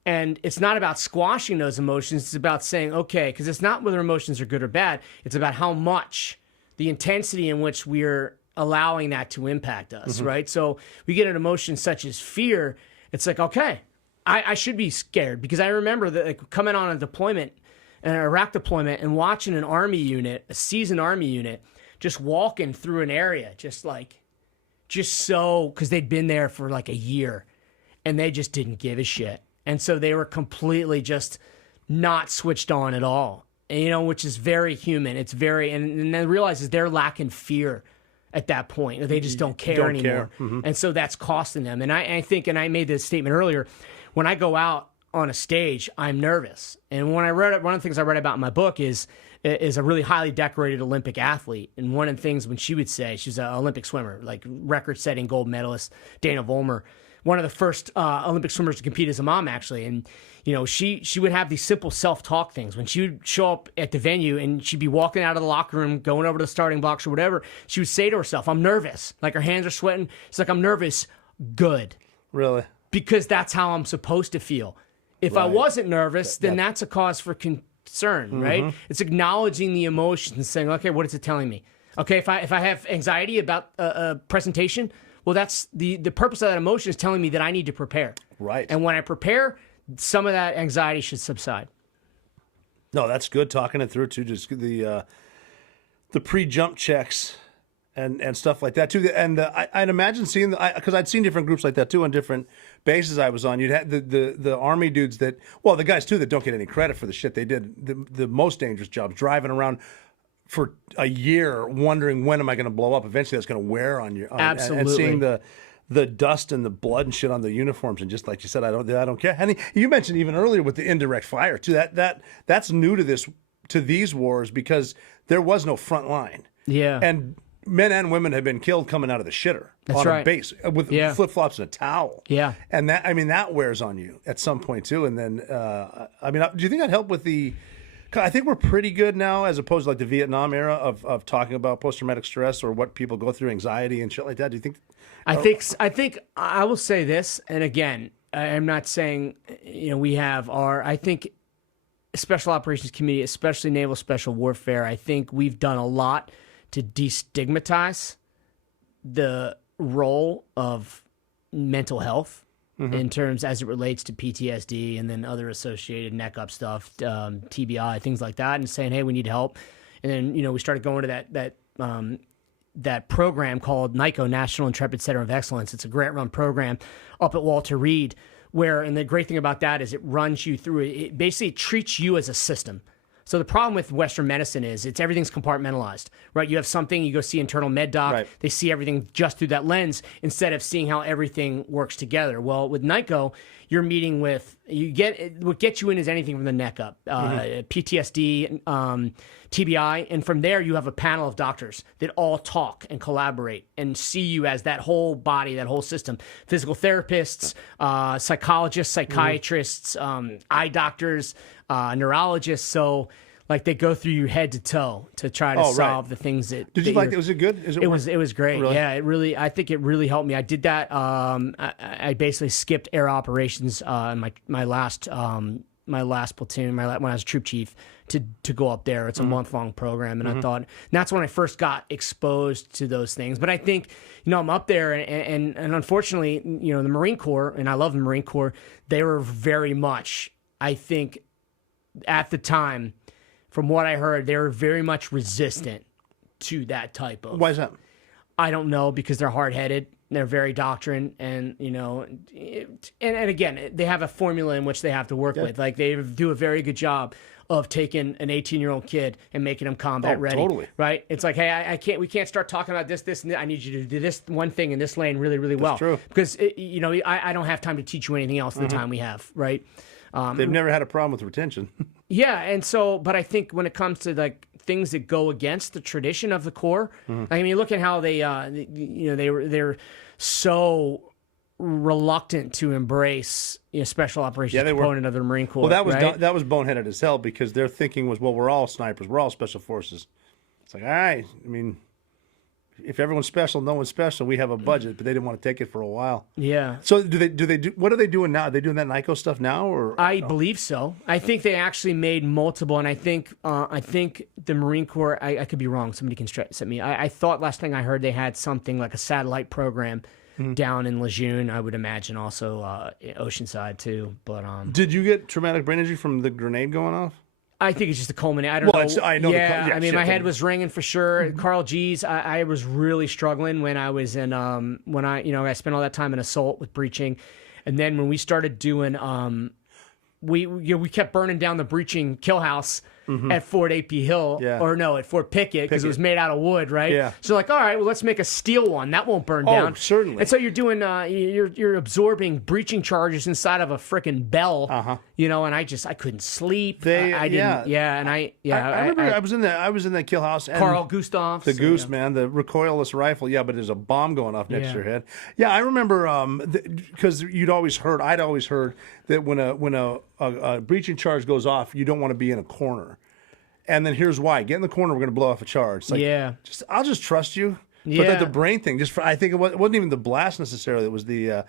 And it's not about squashing those emotions. It's about saying, okay, because it's not whether emotions are good or bad. It's about how much, the intensity in which we're allowing that to impact us, right? So we get an emotion such as fear. It's like, okay, I should be scared, because I remember that coming on a deployment, an Iraq deployment, and watching an army unit, a seasoned army unit, just walking through an area, because they'd been there for like a year, and they just didn't give a shit. And so they were completely just not switched on at all, and, which is very human. It's very, and then realizes they're lacking fear at that point. They just don't care anymore. And so that's costing them. And I think, and I made this statement earlier, when I go out on a stage, I'm nervous. And when I read it, one of the things I read about in my book is a really highly decorated Olympic athlete. And one of the things when she would say, she's an Olympic swimmer, like record-setting gold medalist, Dana Vollmer, one of the first Olympic swimmers to compete as a mom, actually. And, she would have these simple self-talk things. When she would show up at the venue and she'd be walking out of the locker room, going over to the starting blocks or whatever, she would say to herself, "I'm nervous." Like her hands are sweating. It's like, "I'm nervous." Good. Really? Because that's how I'm supposed to feel. If I wasn't nervous, then that's a cause for concern, right? It's acknowledging the emotions and saying, okay, what is it telling me? Okay, if I have anxiety about a presentation, well, that's the purpose of that emotion is telling me that I need to prepare. Right. And when I prepare, some of that anxiety should subside. No, that's good, talking it through too. Just the pre-jump checks and stuff like that too. And I'd imagine seeing because I'd seen different groups like that too on different bases I was on. You'd have the Army dudes that, well, the guys too that don't get any credit for the shit they did. The most dangerous jobs, driving around for a year wondering when am I going to blow up. Eventually that's going to wear on you. Absolutely. And seeing the dust and the blood and shit on the uniforms, and just like you said, I don't care. And you mentioned even earlier with the indirect fire too. That's new to these wars because there was no front line. Yeah. And men and women have been killed coming out of the shitter on a base with flip flops and a towel. Yeah. And that wears on you at some point too. And then do you think that helped with the? I think we're pretty good now, as opposed to like the Vietnam era of talking about post-traumatic stress or what people go through, anxiety and shit like that. Do you think? I think I will say this, and again, I'm not saying we have I think special operations community, especially naval special warfare. I think we've done a lot to destigmatize the role of mental health in terms as it relates to PTSD and then other associated neck up stuff, TBI, things like that, and saying, hey, we need help. And then, we started going to that program called NICO, National Intrepid Center of Excellence. It's a grant-run program up at Walter Reed and the great thing about that is it runs you through it basically treats you as a system. So the problem with Western medicine is everything's compartmentalized, right? You have something, you go see internal med doc, right. They see everything just through that lens instead of seeing how everything works together. Well, with NICO, you're meeting with, what gets you in is anything from the neck up, PTSD, TBI, and from there you have a panel of doctors that all talk and collaborate and see you as that whole body, that whole system. Physical therapists, psychologists, psychiatrists, eye doctors, neurologists. So like they go through you head to toe to try to solve the things that. Did you like it? Was it good? It was great. Really? Yeah, I think it really helped me. I did that. I basically skipped air operations in my last platoon, when I was a troop chief, to go up there. It's a month-long program, and I thought that's when I first got exposed to those things. But I think I'm up there, and unfortunately, the Marine Corps, and I love the Marine Corps, they were very much, I think, at the time, from what I heard, they were very much resistant to that type of. Why is that? I don't know, because they're hard-headed. They're very doctrine, and and again, they have a formula in which they have to work with. Like they do a very good job of taking an 18-year-old kid and making him combat ready. Totally. Right? It's like, hey, we can't start talking about this, and I need you to do this one thing in this lane really, really well. That's true. Because I don't have time to teach you anything else in the time we have. Right? They've never had a problem with retention. Yeah, and so, but I think when it comes to like things that go against the tradition of the Corps, I mean, look at how they're so reluctant to embrace special operations component of the Marine Corps. Well, that was right? that was boneheaded as hell because their thinking was, well, we're all snipers, we're all special forces. It's like, all right, I mean, if everyone's special, no one's special. We have a budget, but they didn't want to take it for a while. Yeah. So what are they doing now? Are they doing that NICO stuff now, or I believe so. I think they actually made multiple, and I think the Marine Corps. I could be wrong. Somebody can set me. I thought last thing I heard they had something like a satellite program down in Lejeune. I would imagine also Oceanside too. But did you get traumatic brain injury from the grenade going off? I think it's just a culmination. I don't know. I know. Yeah, I mean, my head was ringing for sure. Carl G's. I was really struggling when I was in when I spent all that time in assault with breaching, and then when we started doing we kept burning down the breaching kill house at Fort AP Hill, at Fort Pickett, because it was made out of wood, right? Yeah. So like, all right, well, let's make a steel one that won't burn down. Certainly. And so you're doing you're absorbing breaching charges inside of a freaking bell, and I couldn't sleep. I remember I was in that kill house. And Carl Gustav's. The Goose, man, the recoilless rifle. Yeah, but there's a bomb going off next to your head. Yeah, I remember because I'd always heard that when a breaching charge goes off, you don't want to be in a corner. And then here's why: get in the corner, we're going to blow off a charge. It's like, I'll just trust you. Yeah. But the brain thing, I think it wasn't even the blast necessarily. It was the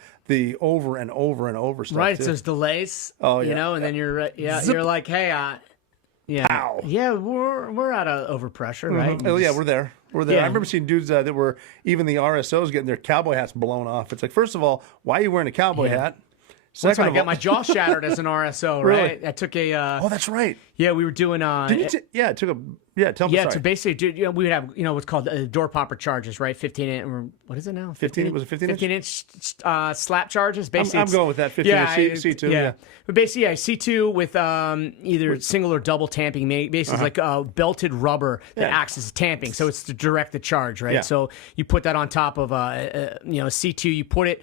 over and over and over stuff. Right, too. it's those delays. Oh yeah. And then you're you're like, hey, Pow. Yeah, we're out of overpressure, right? Oh yeah, we're there. Yeah. I remember seeing dudes that were even the RSOs getting their cowboy hats blown off. It's like, first of all, why are you wearing a cowboy hat? Second, I got my jaw shattered as an RSO, right? Really? I took a. Oh, that's right. Yeah, we were doing. It took a. Yeah, tell me. Yeah, sorry. so basically, we would have what's called door popper charges, right? 15-inch. Or what is it now? 15. Was it 15 inch? 15-inch slap charges. Basically, I'm going with that. 15 C2. Yeah. But basically, C2 with either single or double tamping. Basically, it's like belted rubber that acts as tamping. So it's to direct the charge, right? Yeah. So you put that on top of C2. You put it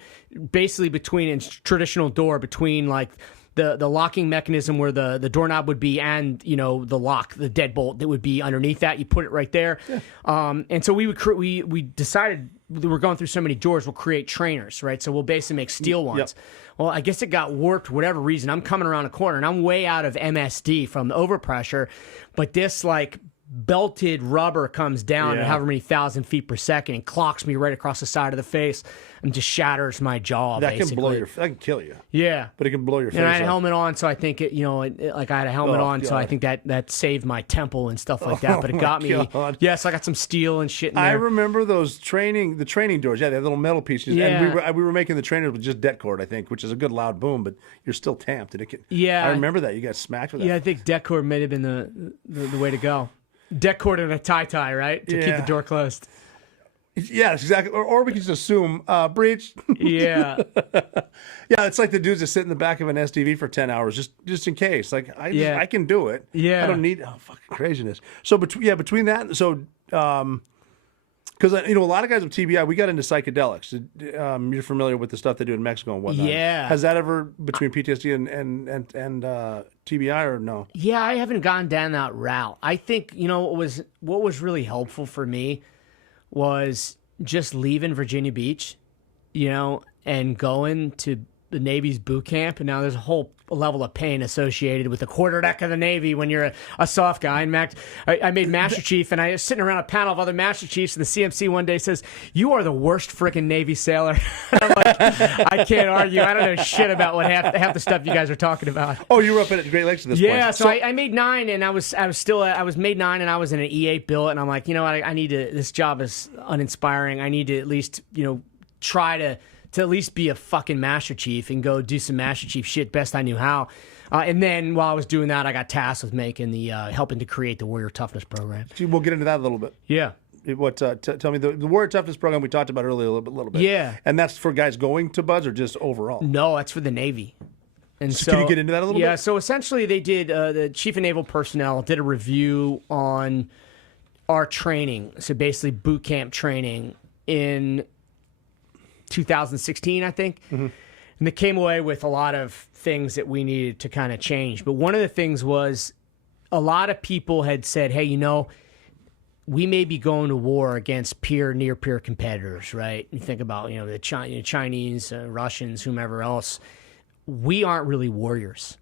basically between a traditional door between like. The locking mechanism where the doorknob would be and the lock, the deadbolt that would be underneath that. You put it right there. Yeah. And so we decided we're going through so many doors, we'll create trainers, right? So we'll basically make steel ones. Yep. Well, I guess it got warped for whatever reason. I'm coming around a corner and I'm way out of MSD from the overpressure, but this like belted rubber comes down at however many 1,000 feet per second and clocks me right across the side of the face and just shatters my jaw. That basically. that can kill you. Yeah, but it can blow your face. And I had a off. helmet on, so I think I had a helmet on, so I think that saved my temple and stuff like that. But it got me. God. Yes, I got some steel and shit in there. I remember those the training doors. Yeah, they had little metal pieces. Yeah. And we were making the trainers with just det cord, I think, which is a good loud boom, but you're still tamped. And I remember that you got smacked with that. Yeah, I think det cord may have been the way to go. Det cord and a tie, right? To keep the door closed. Yeah, exactly. Or we can just assume breach. Yeah. Yeah, it's like the dudes that sit in the back of an SDV for 10 hours just in case. Like I can do it. Yeah. I don't need fucking craziness. So between that, so because a lot of guys with TBI, we got into psychedelics. You're familiar with the stuff they do in Mexico and whatnot. Yeah. Has that ever between PTSD and TBI or no? Yeah, I haven't gone down that route. I think what was really helpful for me was just leaving Virginia Beach, and going to the Navy's boot camp. And now there's a whole level of pain associated with the quarterdeck of the Navy when you're a soft guy. And I made Master Chief, and I was sitting around a panel of other Master Chiefs, and the CMC one day says, "You are the worst freaking Navy sailor." I'm like, I can't argue. I don't know shit about what half the stuff you guys are talking about. Oh, you were up at Great Lakes at this point. Yeah, so I made 9, and I was made 9, and I was in an E8 billet, and I'm like, I need to. This job is uninspiring. I need to at least try to at least be a fucking Master Chief and go do some Master Chief shit best I knew how. And then while I was doing that, I got tasked with making helping to create the Warrior Toughness program. We'll get into that a little bit. Yeah. Tell me the Warrior Toughness program we talked about earlier a little bit. Yeah. And that's for guys going to BUD/S or just overall? No, that's for the Navy. And so, can you get into that a little bit? Yeah, so essentially they did, the Chief of Naval Personnel did a review on our training. So basically boot camp training in 2016, I think. Mm-hmm. And they came away with a lot of things that we needed to kind of change. But one of the things was a lot of people had said, hey, we may be going to war against near peer competitors, right? You think about, the Chinese, Russians, whomever else. We aren't really warriors.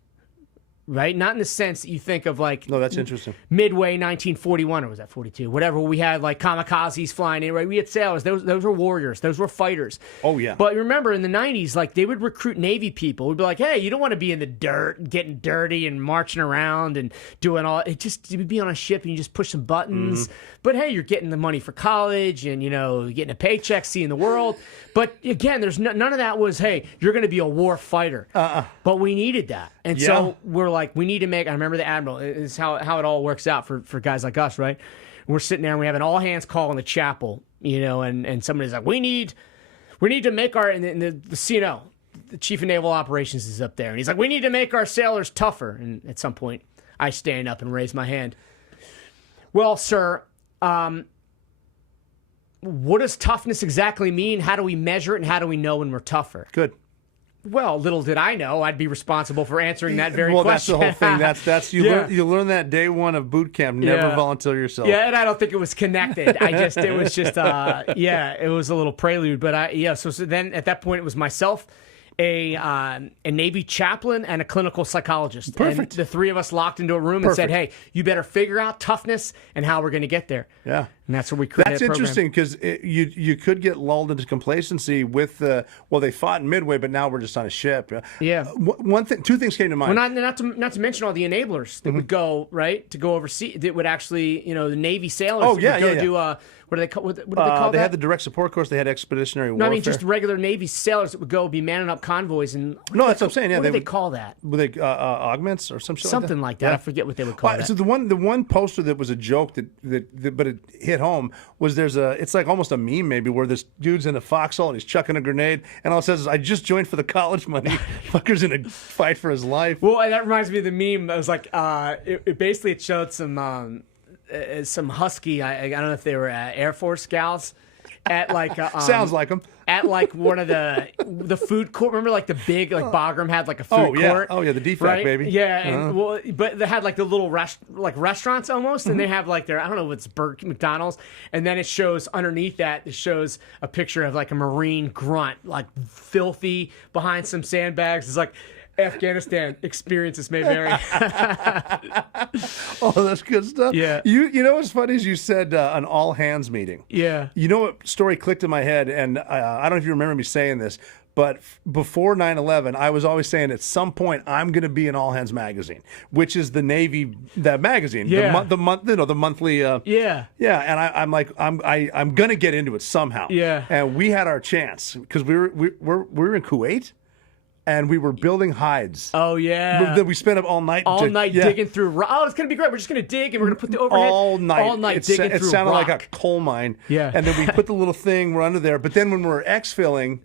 Right? Not in the sense that you think of like... No, that's interesting. Midway 1941, or was that 42? Whatever, we had like kamikazes flying in, right? We had sailors. Those were warriors. Those were fighters. Oh, yeah. But remember, in the 90s, like they would recruit Navy people. We'd be like, hey, you don't want to be in the dirt, getting dirty and marching around and doing all... You'd be on a ship and you just push some buttons. Mm-hmm. But hey, you're getting the money for college and, getting a paycheck, seeing the world. But again, there's none of that was, hey, you're going to be a war fighter. But we needed that. And so we're like, we need to make, I remember the Admiral, is how it all works out for guys like us, right? We're sitting there and we have an all hands call in the chapel, and somebody's like, we need to make our, and the CNO, the Chief of Naval Operations is up there. And he's like, we need to make our sailors tougher. And at some point, I stand up and raise my hand. Well, sir, what does toughness exactly mean? How do we measure it? And how do we know when we're tougher? Good. Well, little did I know I'd be responsible for answering that very question. That's the whole thing. That's you learn that day one of boot camp. Never volunteer yourself. Yeah, and I don't think it was connected. It was a little prelude. But so then at that point it was myself, a Navy chaplain, and a clinical psychologist. Perfect. And the three of us locked into a room and said, hey, you better figure out toughness and how we're going to get there. Yeah. And that's where we created That's that program. interesting because you could get lulled into complacency with they fought in Midway, but now we're just on a ship. Yeah. Two things came to mind. Well, not to mention all the enablers that would go right to go overseas. That would actually, the Navy sailors. Oh, that yeah, would go yeah, yeah. do what do they call? What do they call They that? had the direct support course. They had expeditionary warfare. No, I mean just regular Navy sailors that would go be manning up convoys and. No, that's what I'm saying. Yeah, what do they call that? Were they augments or some shit Something like that. Yeah. I forget what they would call that. So the one poster that was a joke that but it hit home was it's like almost a meme maybe where this dude's in a foxhole and he's chucking a grenade and all it says is I just joined for the college money. Fucker's in a fight for his life. Well, that reminds me of the meme. It was like it showed some husky. I don't know if they were Air Force gals at like sounds like them at like one of the food court. Remember like the big like Bagram had like a food court. Oh yeah, the defect right? baby. Yeah, and but they had like the little restaurants almost, and they have like their I don't know what's McDonald's, and then it shows underneath that it shows a picture of like a Marine grunt like filthy behind some sandbags. It's like. Afghanistan experiences may vary. Oh, that's good stuff. Yeah. You know what's funny is you said an all hands meeting. Yeah. You know what story clicked in my head, and I don't know if you remember me saying this, but before 9/11, I was always saying at some point I'm going to be in All Hands magazine, which is the Navy that magazine. Yeah. The monthly. Yeah. Yeah, and I'm like I'm going to get into it somehow. Yeah. And we had our chance because we were in Kuwait. And we were building hides. Oh yeah. We spent up all night. Digging through. Oh, it's gonna be great. We're just gonna dig and we're gonna put the overhead all night digging through. It sounded rock. like a coal mine. Yeah. And then we put the little thing. We're under there. But then when we were exfilling,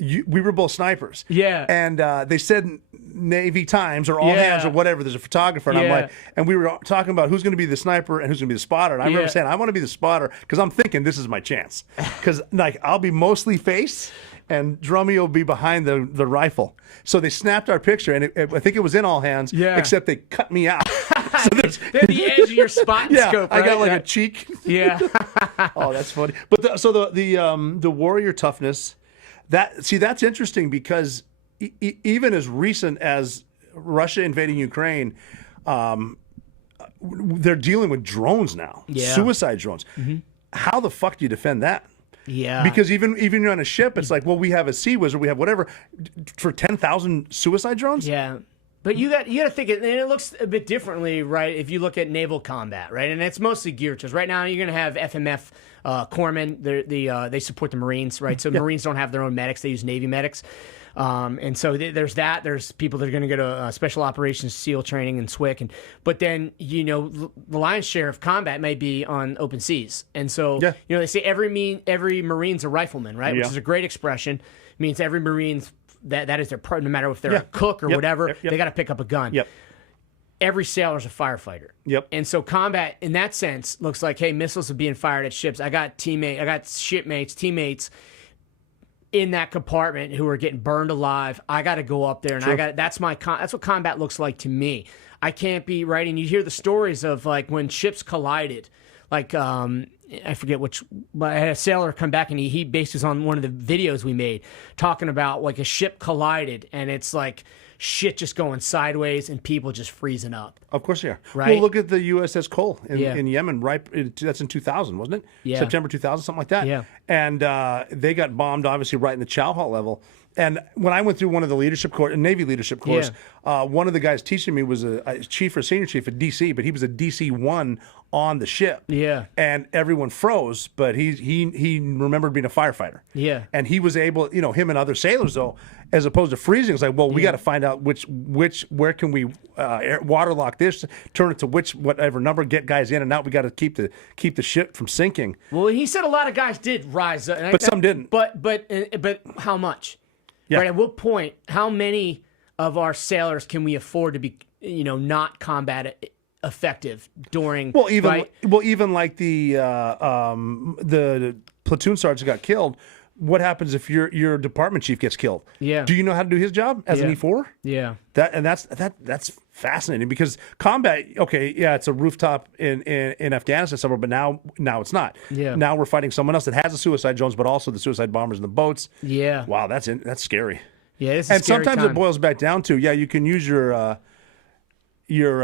we were both snipers. Yeah. And they said Navy Times or All Hands or whatever. There's a photographer, and I'm like, and we were talking about who's going to be the sniper and who's going to be the spotter. And I remember saying, I want to be the spotter because I'm thinking this is my chance. Because like I'll be mostly face. And Drummy will be behind the rifle. So they snapped our picture, and I think it was in All Hands, except they cut me out. So They're the edge of your spot and scope, right? I got like a cheek. Yeah. Oh, that's funny. But the warrior toughness, that's interesting because even as recent as Russia invading Ukraine, they're dealing with drones now, suicide drones. Mm-hmm. How the fuck do you defend that? Yeah. Because even you're on a ship, it's like, well, we have a Sea Wizard, we have whatever, for 10,000 suicide drones? Yeah. But you got to think it, and it looks a bit differently, right? If you look at naval combat, right, and it's mostly geared towards. Right now, you're going to have FMF corpsmen. They support the Marines, right? So Marines don't have their own medics; they use Navy medics. And so there's that. There's people that are going to go to Special Operations SEAL training and SWIC, but then the lion's share of combat may be on open seas. And so they say every Marine's a rifleman, right? Which is a great expression. It means every Marine's that is their part. No matter if they're a cook or whatever, they got to pick up a gun. Yep. Every sailor's a firefighter. Yep. And so combat in that sense looks like, hey, missiles are being fired at ships. I got shipmates, teammates in that compartment who are getting burned alive. I got to go up there, and that's what combat looks like to me. I can't be right. And you hear the stories of like when ships collided, like I forget which, but I had a sailor come back and he based this on one of the videos we made talking about like a ship collided and it's like shit just going sideways and people just freezing up. Of course they are. Right? Well, look at the USS Cole in Yemen, right? That's in 2000, wasn't it? Yeah. September 2000, something like that. Yeah. And they got bombed, obviously, right in the chow hall level. And when I went through one of the leadership course, Navy leadership course, one of the guys teaching me was a chief or senior chief at DC, but he was a DC-1 on the ship. Yeah. And everyone froze, but he remembered being a firefighter. Yeah. And he was able, him and other sailors though, as opposed to freezing, it's like, well, we got to find out where can we waterlock this, turn it to whatever number, get guys in and out. We got to keep the ship from sinking. Well, he said a lot of guys did rise up, but some didn't. But how much? Yeah. Right. At what point? How many of our sailors can we afford to be, not combat effective during? Well, even like the platoon sergeant got killed. What happens if your department chief gets killed? Yeah. Do you know how to do his job as an E4? Yeah. That's fascinating because combat. Okay, yeah, it's a rooftop in Afghanistan somewhere, but now it's not. Yeah. Now we're fighting someone else that has the suicide drones, but also the suicide bombers and the boats. Yeah. Wow, that's scary. Yeah. It's and sometimes it boils back down to you can use your your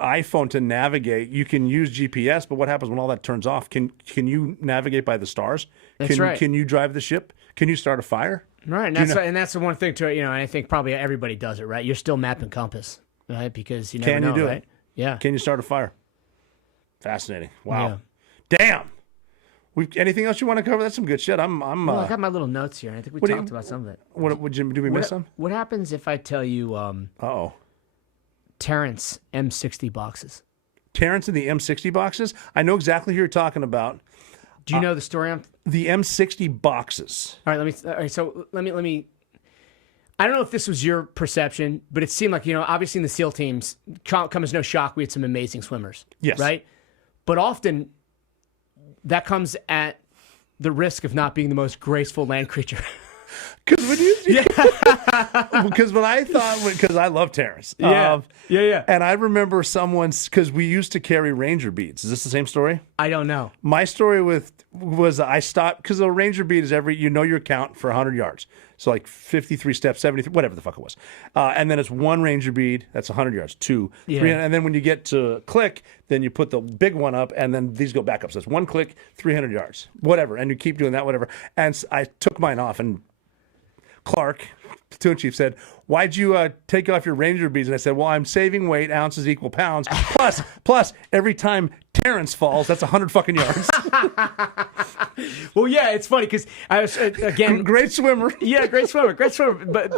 iPhone to navigate. You can use GPS, but what happens when all that turns off? Can you navigate by the stars? That's right. Can you drive the ship? Can you start a fire? Right, and that's the one thing too. And I think probably everybody does it, right? You're still map and compass, right? Because you never know, Can you do right? it? Yeah. Can you start a fire? Fascinating. Wow. Yeah. Damn. Anything else you want to cover? That's some good shit. Well, I got my little notes here. I think we talked about some of it. Did we miss some? What happens if I tell you? Terrence M60 boxes. Terrence in the M60 boxes? I know exactly who you're talking about. Do you know the story on the M60 boxes? All right, so let me. I don't know if this was your perception, but it seemed like, obviously in the SEAL teams, come as no shock, we had some amazing swimmers. Yes. Right? But often that comes at the risk of not being the most graceful land creature. Because when I thought, because I love Terrence. Yeah. And I remember because we used to carry Ranger beads. Is this the same story? I don't know. My story was I stopped, because a Ranger bead is your count for 100 yards. So like 53 steps, 73, whatever the fuck it was. And then it's one Ranger bead, that's 100 yards, 2, 3. And then when you get to click, then you put the big one up, and then these go back up. So it's one click, 300 yards, whatever. And you keep doing that, whatever. And I took mine off, and Clark, platoon chief, said, "Why'd you take off your Ranger beads?" And I said, "Well, I'm saving weight, ounces equal pounds. Plus, every time Terrence falls, that's 100 fucking yards." Well, yeah, it's funny because I was, again... Great swimmer. Yeah, great swimmer. But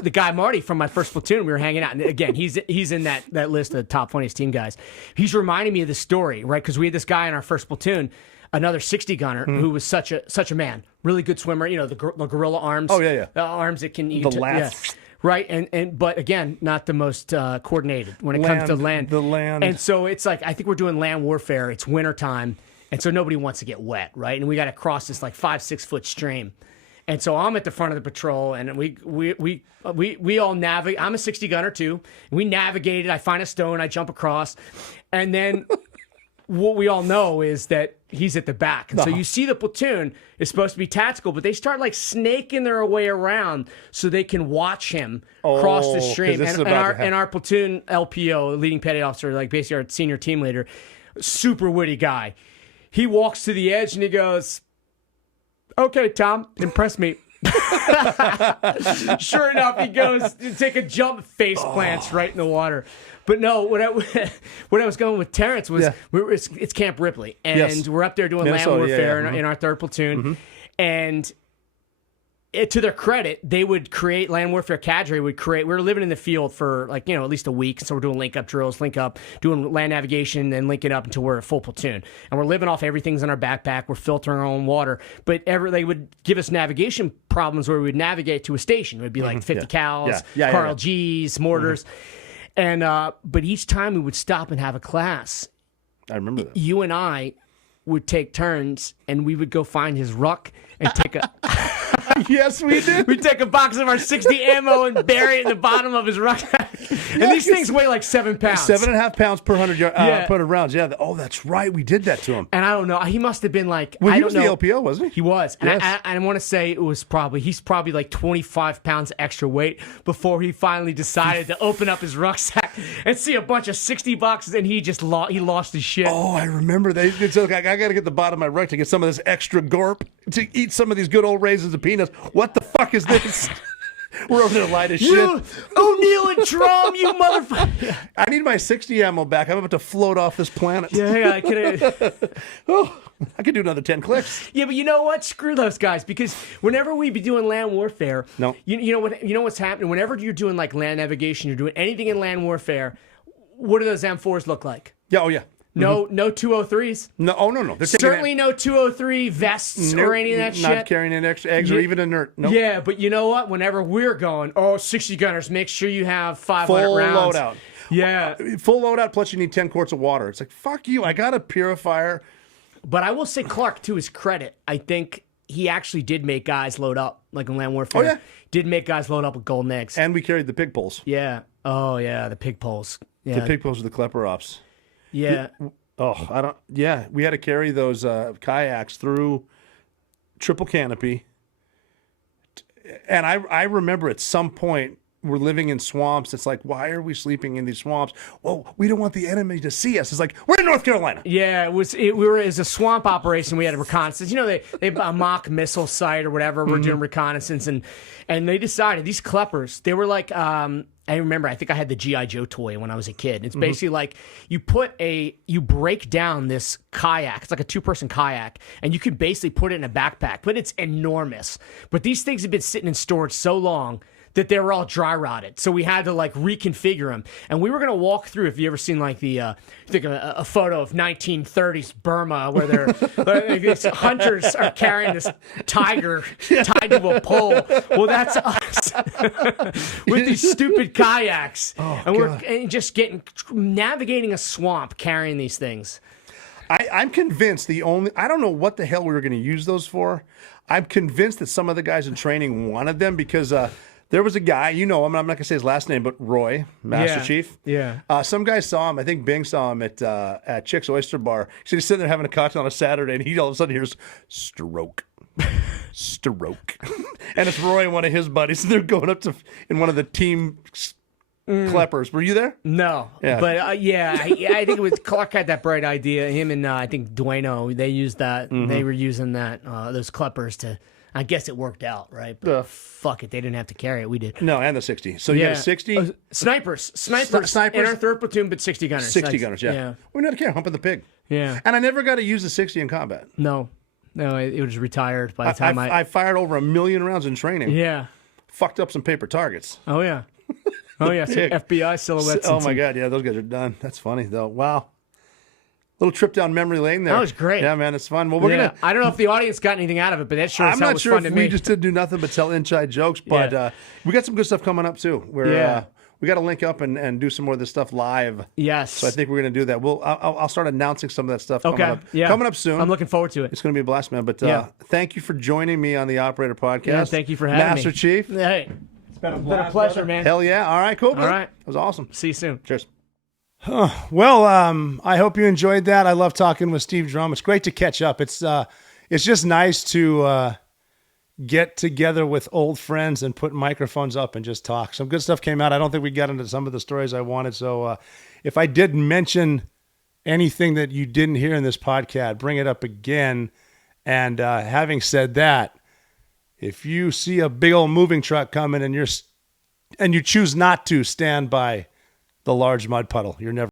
the guy Marty from my first platoon, we were hanging out. And again, he's in that list of top 20th team guys. He's reminding me of the story, right? Because we had this guy in our first platoon, another 60 gunner who was such a man, really good swimmer. The gorilla arms. Oh yeah. The arms that can the lats. Yeah. Right, but again, not the most coordinated when it comes to land. The land. And so it's like, I think we're doing land warfare. It's wintertime, and so nobody wants to get wet, right? And we got to cross this like 5-6 foot stream. And so I'm at the front of the patrol, and we all navigate. I'm a 60 gunner too. We navigated. I find a stone. I jump across, and then what we all know is that he's at the back. And so you see the platoon is supposed to be tactical, but they start like snaking their way around so they can watch him cross the stream. And our platoon LPO, leading petty officer, like basically our senior team leader, super witty guy. He walks to the edge and he goes, "Okay, Tom, impress me." Sure enough, he goes to take a jump, face plants right in the water. But no, what I was going with Terrence was it's Camp Ripley, and we're up there doing land warfare in our third platoon, and to their credit, they would create land warfare cadre. We were living in the field for at least a week, so we're doing link up drills, doing land navigation, and linking up until we're a full platoon, and we're living off everything's in our backpack. We're filtering our own water, but they would give us navigation problems where we would navigate to a station. It would be like 50 cals, Carl G's, mortars. And but each time we would stop and have a class, I remember that. You and I would take turns, and we would go find his ruck and take a. Yes, we did. We'd take a box of our 60 ammo and bury it in the bottom of his rucksack. And these things weigh like 7 pounds. 7.5 pounds per 100 rounds. Yeah. Oh, that's right. We did that to him. And I don't know. He must have been like. Well, he was the LPO, wasn't he? He was. Yes. And I want to say he's probably like 25 pounds extra weight before he finally decided to open up his rucksack and see a bunch of 60 boxes, and he lost his shit. Oh, I remember that. It's like, I got to get the bottom of my ruck to get some of this extra gorp to eat some of these good old raisins and peanuts. What the fuck is this? We're over there light as shit. O'Neill and Trom, you motherfucker. I need my 60 ammo back. I'm about to float off this planet. Yeah, I could. I could do another 10 clicks. Yeah, but you know what? Screw those guys, because whenever we be doing land warfare, you know what's happening. Whenever you're doing like land navigation, you're doing anything in land warfare. What do those M4s look like? Yeah, oh yeah. No 203s. No. They're certainly no 203 vests or any of that shit. Not carrying any extra eggs or even inert. Nope. Yeah, but you know what? Whenever we're going, 60 gunners, make sure you have 500 full rounds. Loadout. Yeah. Full loadout, plus you need 10 quarts of water. It's like, fuck you. I got a purifier. But I will say, Clark, to his credit, I think he actually did make guys load up, like in land warfare. Oh, yeah. Did make guys load up with golden eggs. And we carried the pig poles. Yeah. Oh, yeah, the pig poles. Yeah. The pig poles are the Klepper ops. Yeah. We had to carry those kayaks through triple canopy. And I remember at some point we're living in swamps. It's like, why are we sleeping in these swamps? Well, we don't want the enemy to see us. It's like, we're in North Carolina. Yeah, it was a swamp operation. We had a reconnaissance. They a mock missile site or whatever. We're doing reconnaissance, and they decided, these Kleppers, they were like, I remember, I think I had the G.I. Joe toy when I was a kid. It's basically like you break down this kayak. It's like a 2-person kayak, and you can basically put it in a backpack, but it's enormous. But these things have been sitting in storage so long that they were all dry rotted. So we had to like reconfigure them. And we were going to walk through, if you ever seen like a photo of 1930s Burma where these hunters are carrying this tiger tied to a pole. Well, that's us with these stupid kayaks. And we're just navigating a swamp carrying these things. I'm convinced I don't know what the hell we were going to use those for. I'm convinced that some of the guys in training wanted them because there was a guy, I'm not going to say his last name, but Roy, Master Chief. Yeah. Some guy saw him. I think Bing saw him at Chick's Oyster Bar. He said he's sitting there having a cocktail on a Saturday, and he all of a sudden hears, stroke. Stroke. And it's Roy and one of his buddies, and they're going up in one of the team Kleppers. Were you there? No. Yeah. But I think it was Clark had that bright idea. Him and I think Dueno, they used that. They were using that, those Kleppers to... I guess it worked out, right? But fuck it, they didn't have to carry it. We did. No, and the 60. So you got a 60? Snipers in our third platoon, but 60 gunners. 60 gunners, yeah. We didn't care, humping the pig. Yeah. And I never got to use the 60 in combat. No, it was retired by the time I fired over 1 million rounds in training. Yeah. Fucked up some paper targets. Oh, yeah. Some FBI silhouettes. Oh, my God, yeah, those guys are done. That's funny, though. Wow. Little trip down memory lane there. That was great. Yeah, man, it's fun. Well, we're gonna. I don't know if the audience got anything out of it, but that sure as hell was fun to me. I'm not sure if we just didn't do nothing but tell inside jokes, but we got some good stuff coming up too. We got to link up and do some more of this stuff live. Yes. So I think we're gonna do that. I'll start announcing some of that stuff coming up. Yeah. Coming up soon. I'm looking forward to it. It's gonna be a blast, man. But thank you for joining me on the Operator Podcast. Yeah, thank you for having Master me. Chief. Hey, it's been a pleasure, man. Hell yeah! All right, cool. Man. All right, that was awesome. See you soon. Cheers. Well, I hope you enjoyed that. I love talking with Steve Drum. It's great to catch up. It's just nice to get together with old friends and put microphones up and just talk. Some good stuff came out. I don't think we got into some of the stories I wanted. So if I did mention anything that you didn't hear in this podcast, bring it up again. And having said that, if you see a big old moving truck coming and you choose not to stand by the large mud puddle, you're never